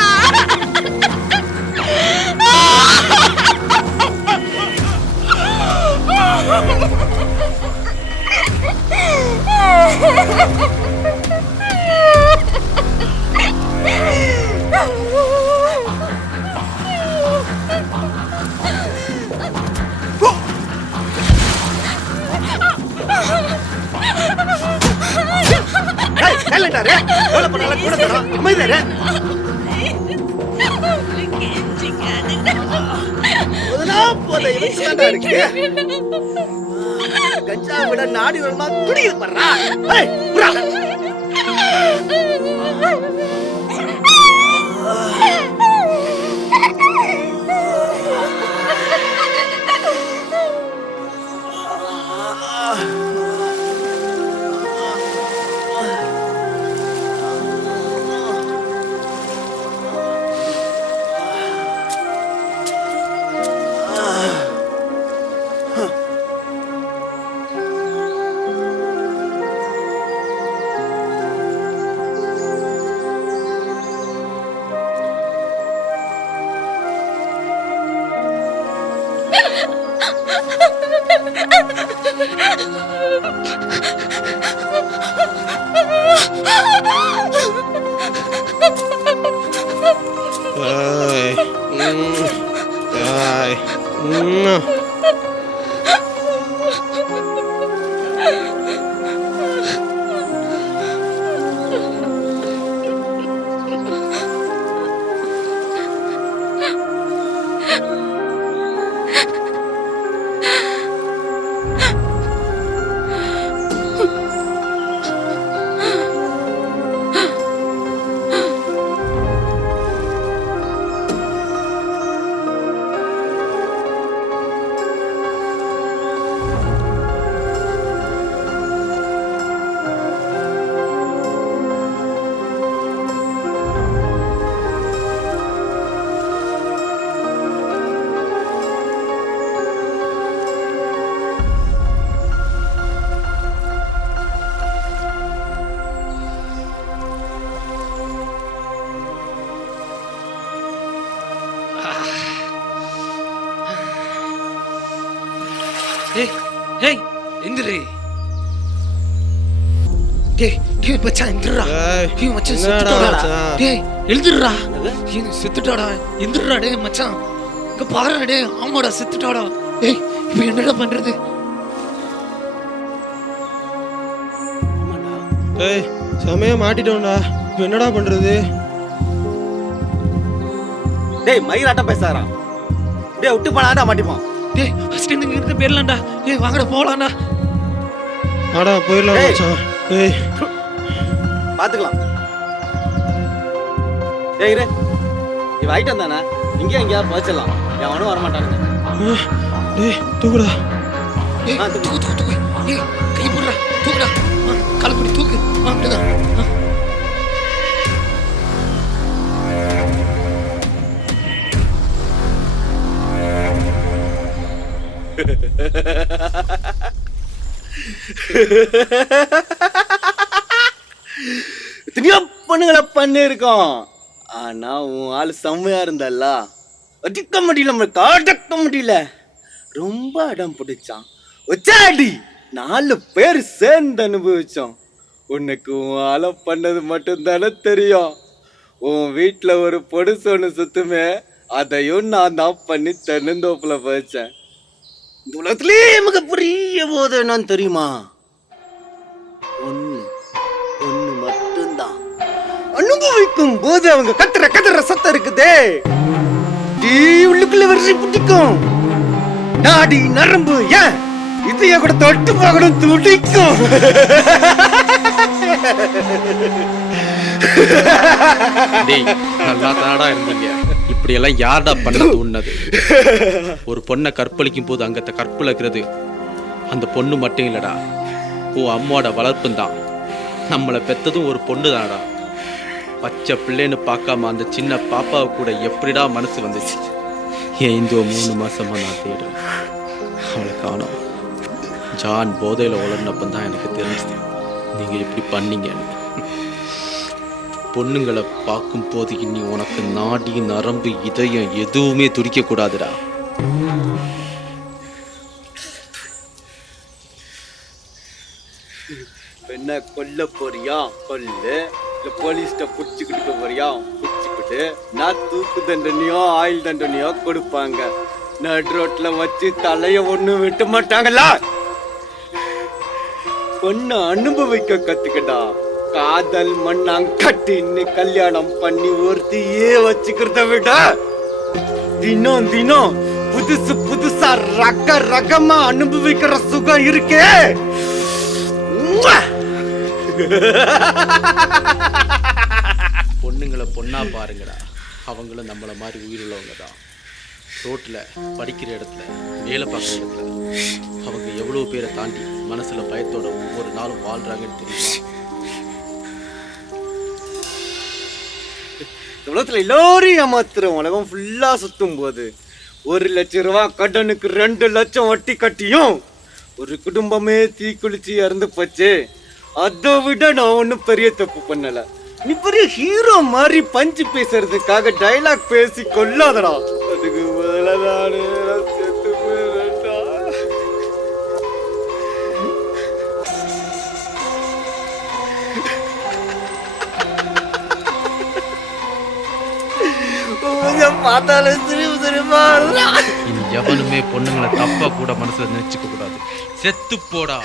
கஞ்சா விட நாடி வருமா துடிக்குது பண்றா. ஏய் எந்திரு. டேய் டேய் மச்சான் எந்திரடா. டேய் மச்சான் செத்துட்டாடா. டேய் எழுந்திரடா. ஏய் செத்துட்டாடா. எந்திரடா டேய் மச்சான். இங்க பாருடா டேய். ஆமாடா செத்துட்டாடா. டேய் இப்போ என்னடா பண்றது? ஏய் சமய மாட்டிட்டோம்டா. இப்போ என்னடா பண்றது? டேய் மயிராட்டம் பேசாரா. டேய் விட்டு போனாடா மாட்டிப்போம். டேய் ஃபர்ஸ்ட் இங்க இருந்து பேர்லாம்டா. ஏய் வாங்கடா போலாம்டா. ஆடா போயிடலாம் மச்சான். ஏய் பாத்துக்கலாம். டேய் இரு. இவ ஐட்டம் தானே. இங்கே எங்கேயா போச்சிடலாம். எவனும் வரமாட்டானுங்க. டேய் தூக்குடா. ஏய் தூக்கு தூக்கு தூக்கு. ஏய் கை போடுடா. தூக்குடா. காலப்படி தூக்கு. அப்படிதான். எத்தனையோ பொண்ணுங்களை பண்ணிருக்கோம். ஆனா உன் ஆளு செம்மையா இருந்தால அடிக்க முடியல, நம்மளுக்கு அடக்க முடியல. ரொம்ப அடம் பிடிச்சான். ஒச்சாடி 4 பேர் சேர்ந்து அனுபவிச்சோம். உனக்கு உன் ஆளை பண்ணது மட்டும்தானே தெரியும். உன் வீட்டில் ஒரு பொடுசு ஒன்று சுத்துமே, அதையும் நான் தான் பண்ணி தென்னந்தோப்புல வச்சேன். இந்த உலகத்திலே நமக்கு புரிய போது என்னன்னு தெரியுமா? ஒன்று மட்டும்தான். அனுபவிக்கும் போது அவங்க கத்துற சத்தம் இருக்குதே, உள்ளுக்குள்ள வரிசை பிடிக்கும். நாடி நரம்பு ஏன் இதைய கூட தொட்டு பார்க்கணும் துடிக்கும். நல்லா தாடா இருந்தீங்க. இப்படி எல்லாம் யார்டா பண்ணது உன்னது? ஒரு பொண்ணை கற்பழிக்கும் போது அங்கத்த கற்பழிக்கிறது அந்த பொண்ணு மட்டும் இல்லடா, உன் அம்மாவோட வளர்ப்பும் தான். நம்மளை பெத்ததும் ஒரு பொண்ணு தானடா. பச்சை பிள்ளைன்னு பார்க்காம அந்த சின்ன பாப்பாவை கூட எப்படிடா மனசு வந்துச்சு? ஏன் இந்த 3 மாசமா நான் தேடுறேன், அவளை காணோம். ஜான் போதையில் உளர்னப்பந்தான் எனக்கு தெரிஞ்சுது நீங்க எப்படி பண்ணீங்கன்னு. பொண்ணுங்களை பார்க்கும் போது இனி உனக்கு நாடி நரம்பு இதயம் எதுவுமே துடிக்க கூடாதுடா. என்ன கொல்ல போறியா கொல்லு, இல்ல போலீஸ்ட புடிச்சுக்கிட்டு போறியா புடிச்சுக்கிட்டு, நான் தூக்கு தண்டனையோ ஆயுள் தண்டனையோ கொடுப்பாங்க. நடு ரோட்ல வச்சு தலைய ஒண்ணு விட்டு மாட்டாங்களா? பொண்ணு அனுபவிக்க கத்துக்கடா. காதல் மண்ணாங்கட்டின்னு கல்யாணம் பண்ணி ஒருத்தியே வச்சுக்கிறத விட தினம் தினம் புதுசா ரகமா அனுபவிக்கிற சுகம் இருக்கே. பொண்ணுங்களை பொண்ணா பாருங்கடா, அவங்களும் நம்மள மாதிரி உயிருள்ளவங்க தான். ரோட்ல படிக்கிற இடத்துல வேலை பார்க்குற இடத்துல அவங்க எவ்வளவு பேரை தாண்டி மனசுல பயத்தோட ஒவ்வொரு நாளும் வாழ்றாங்கன்னு தெரியும். உலகத்துல எல்லாரும் ஏமாத்துறோம். உலகம் ஃபுல்லா சுத்தும் போது 1 லட்சம் ரூபாய் கடனுக்கு 2 லட்சம் வட்டி கட்டியும் ஒரு குடும்பமே தீக்குளிச்சு இறந்து போச்சு. அதை விட நான் ஒன்றும் பெரிய தப்பு பண்ணல. நீ பெரிய ஹீரோ மாதிரி பஞ்சு பேசுறதுக்காக டைலாக் பேசி கொல்லாதடா. அதுக்கு முதல்ல நானு செத்து போயிடுறேன்டா. பார்த்தாலும் தெரியுமா, இனி எவனுமே பொண்ணுங்களை தப்பா கூட மனசுல நினைச்சுக்க கூடாது. செத்து போடா.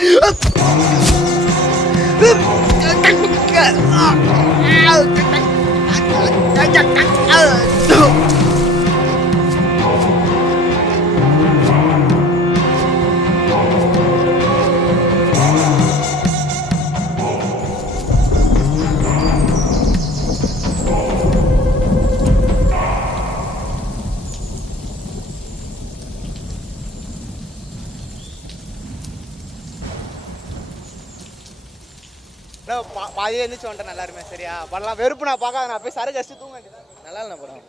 பாதியே இருந்துச்சு வந்துட்டேன். நல்லா இருமே சரியா பண்ணலாம். வெறுப்பு நான் பார்க்காத, நான் போய் சரக்கு அடிச்சு தூங்க வேண்டியதான். நல்லா இல்லை படம்.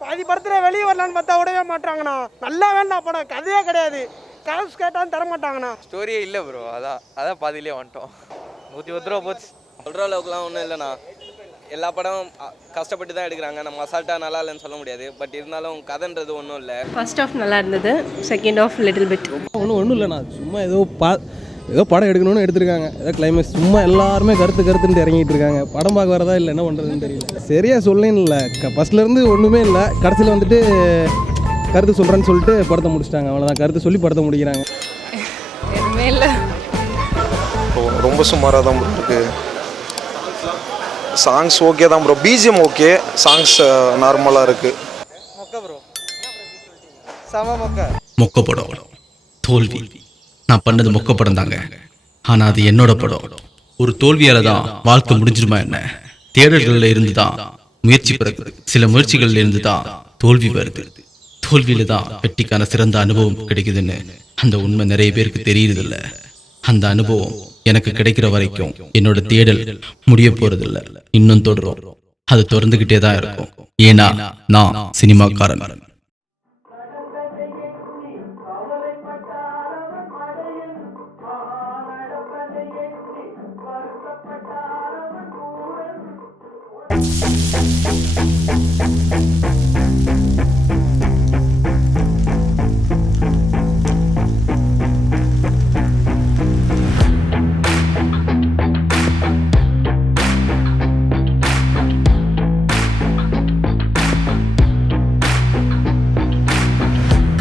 பாதி படத்துல வெளியே வரலான்னு பார்த்தா விடவே மாட்டாங்கண்ணா. நல்லா வேண்டாம் படம், கதையே கிடையாது. காசு கேட்டாலும் தர மாட்டாங்கண்ணா. ஸ்டோரியே இல்லை ப்ரோ. அதான் பாதியிலே வந்துட்டோம். 110 ரூபா போச்சு. சொல்கிற அளவுக்குலாம் ஒன்றும் இல்லைண்ணா. எல்லா படம் கஷ்டப்பட்டு தான் எடுக்கிறாங்க. நம்ம அசால்ட்டாக நல்லா இல்லைன்னு சொல்ல முடியாது. பட் இருந்தாலும் கதைன்றது ஒன்றும் இல்லை. ஃபர்ஸ்ட் ஆஃப் நல்லா இருந்தது, செகண்ட் ஆஃப் லிட்டில் பிட். ஒன்றும் இல்லைண்ணா, சும்மா ஏதோ படம் எடுக்கணும்னு எடுத்திருக்காங்க. ஏதோ கிளைமேக்ஸ் சும்மா எல்லாருமே கருத்துன்ட்டு இறங்கிட்டு இருக்காங்க. படம் பார்க்க வரதா இல்லை என்ன பண்ணுறதுன்னு தெரியல. சரியாக சொல்லேன்னு இல்லை, ஃபர்ஸ்ட்லேருந்து ஒன்றுமே இல்லை. கடைசியில் வந்துட்டு கருத்து சொல்கிறேன்னு சொல்லிட்டு படத்தை முடிச்சிட்டாங்க. அவ்வளோதான், கருத்து சொல்லி படத்தை முடிக்கிறாங்க. எதுவுமே இல்லை, ரொம்ப சுமாராக தான் இருக்கு. சாங்ஸ் ஓகே தான் ப்ரோ, பிஜிஎம் ஓகே, சாங்ஸ் நார்மலாக இருக்கு. மொக்க ப்ரோ, சம மொக்க. மொக்க படம், தோல்வி. நான் பண்ணது மொக்க படம் தாங்க, ஆனால் அது என்னோட படம். ஒரு தோல்வியால தான் வாழ்க்கை முடிஞ்சிருமா என்ன? தேடல்களில் இருந்து தான் முயற்சி பிறகுது. சில முயற்சிகளில் இருந்து தான் தோல்வி வருது. தோல்வியில தான் வெற்றிக்கான சிறந்த அனுபவம் கிடைக்குதுன்னு அந்த உண்மை நிறைய பேருக்கு தெரியுறதில்ல. அந்த அனுபவம் எனக்கு கிடைக்கிற வரைக்கும் என்னோட தேடல் முடிய போறதில்லை, இன்னும் தொடரும். அது தொடர்ந்துகிட்டே தான் இருக்கும். ஏன்னா நான் சினிமாக்காரன்.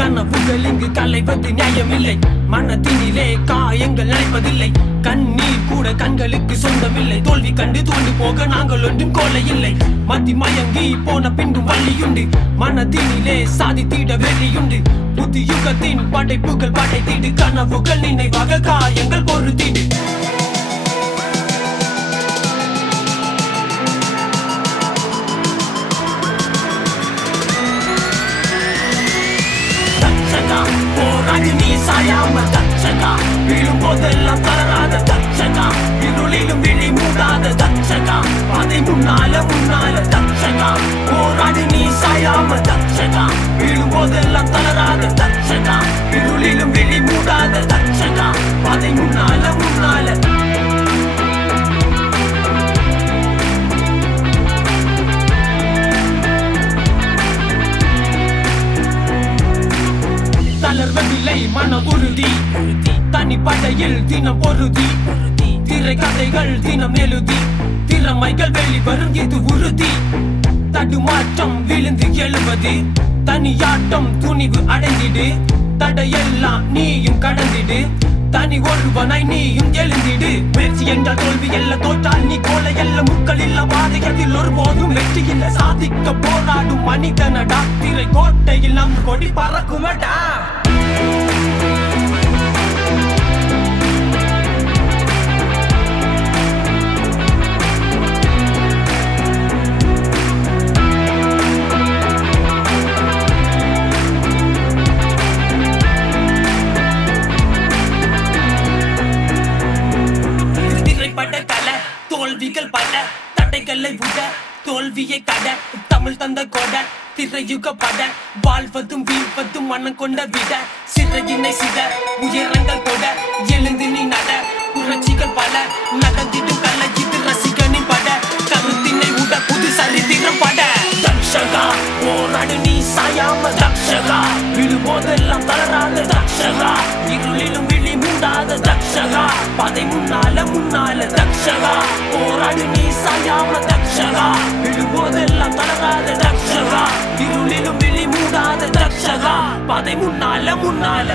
கனவுகள் இங்கு கலைவது நியாயமில்லை. மனத்தினிலே காயங்கள் நினைப்பதில்லை. கண்ணீர் கூட கண்களுக்கு சொந்தமில்லை. தோல்வி கண்டு தோண்டு போக நாங்கள் ஒன்றும் கோலை இல்லை. மத்தி மயங்கி போன பின்பும் வழியுண்டு. மனத்தினிலே சாதித்திட வெறியுண்டு. புது யுகத்தின் படைப்புகள் படைத்திடு. கனவுகள் நினைவாக காயங்கள் பொறுத்திடு. போராடி நீ சாயாம தட்சகா. விழும் போதெல்லாம் தளராத தட்சகா. இருளிலும் விழி மூடாத தட்சகா. அதை முன்னால முன்னால தட்சகா. போராடி நீ சாயாம தட்சகா. விழும் போதெல்லாம் தளராத தட்சகா. இருளிலும் விழி மூடாத தட்சகா. அதை முன்னால முன்னால. தளர்வதில்லை மன உறுதி. தனிப்படையில் தினம் பொருதி. திரை கதைகள் தினம் எழுதி. திறமைகள் வெளிவரும் இது உறுதி. தடுமாற்றம் விழுந்து எழுவது. தனியாட்டம் துணிவு அடைந்திடு. தடையெல்லாம் நீயும் கடந்திடு. தனி ஒருவனாய் நீயும் எழுந்திடு. முயற்சி என்றால் தோல்வி எல்ல. தோற்றால் நீ கோலை எல்ல. முக்கள் இல்ல பாதையதில் ஒருபோதும் வெற்றி இல்ல. சாதிக்க போராடும் மனிதனடா. திரை கோட்டையில் நம் கொடி பறக்குமடா. தோல்விகள் பல. தடைகளை விட தோல்வியை கட. தமிழ் தந்த கொட திரையுக பட. வாழ்வதும் வீழ்வதும் மனம் கொண்ட விட. சிறையினை சித உயரங்கள் கொட. எழுந்து நீ நட. புரட்சிகள் பல நடந்திடும் கலை இது ரசிகனின் பட. கருத்தினை உட புது சரித்திரம் பட. தட்சகா போராடு நீ சாயாம தட்சகா. விழும்போதெல்லாம் தளராத தட்சகா. இருளிலும் விழி மூடாத தட்சகா. பதை முன்னால முன்னால தட்சகா. போராடு நீ சாயாம தட்சகா. விழும்போதெல்லாம் தளராத தட்சகா. இருளிலும் விழி மூடாத தட்சகா. பதை முன்னால முன்னால.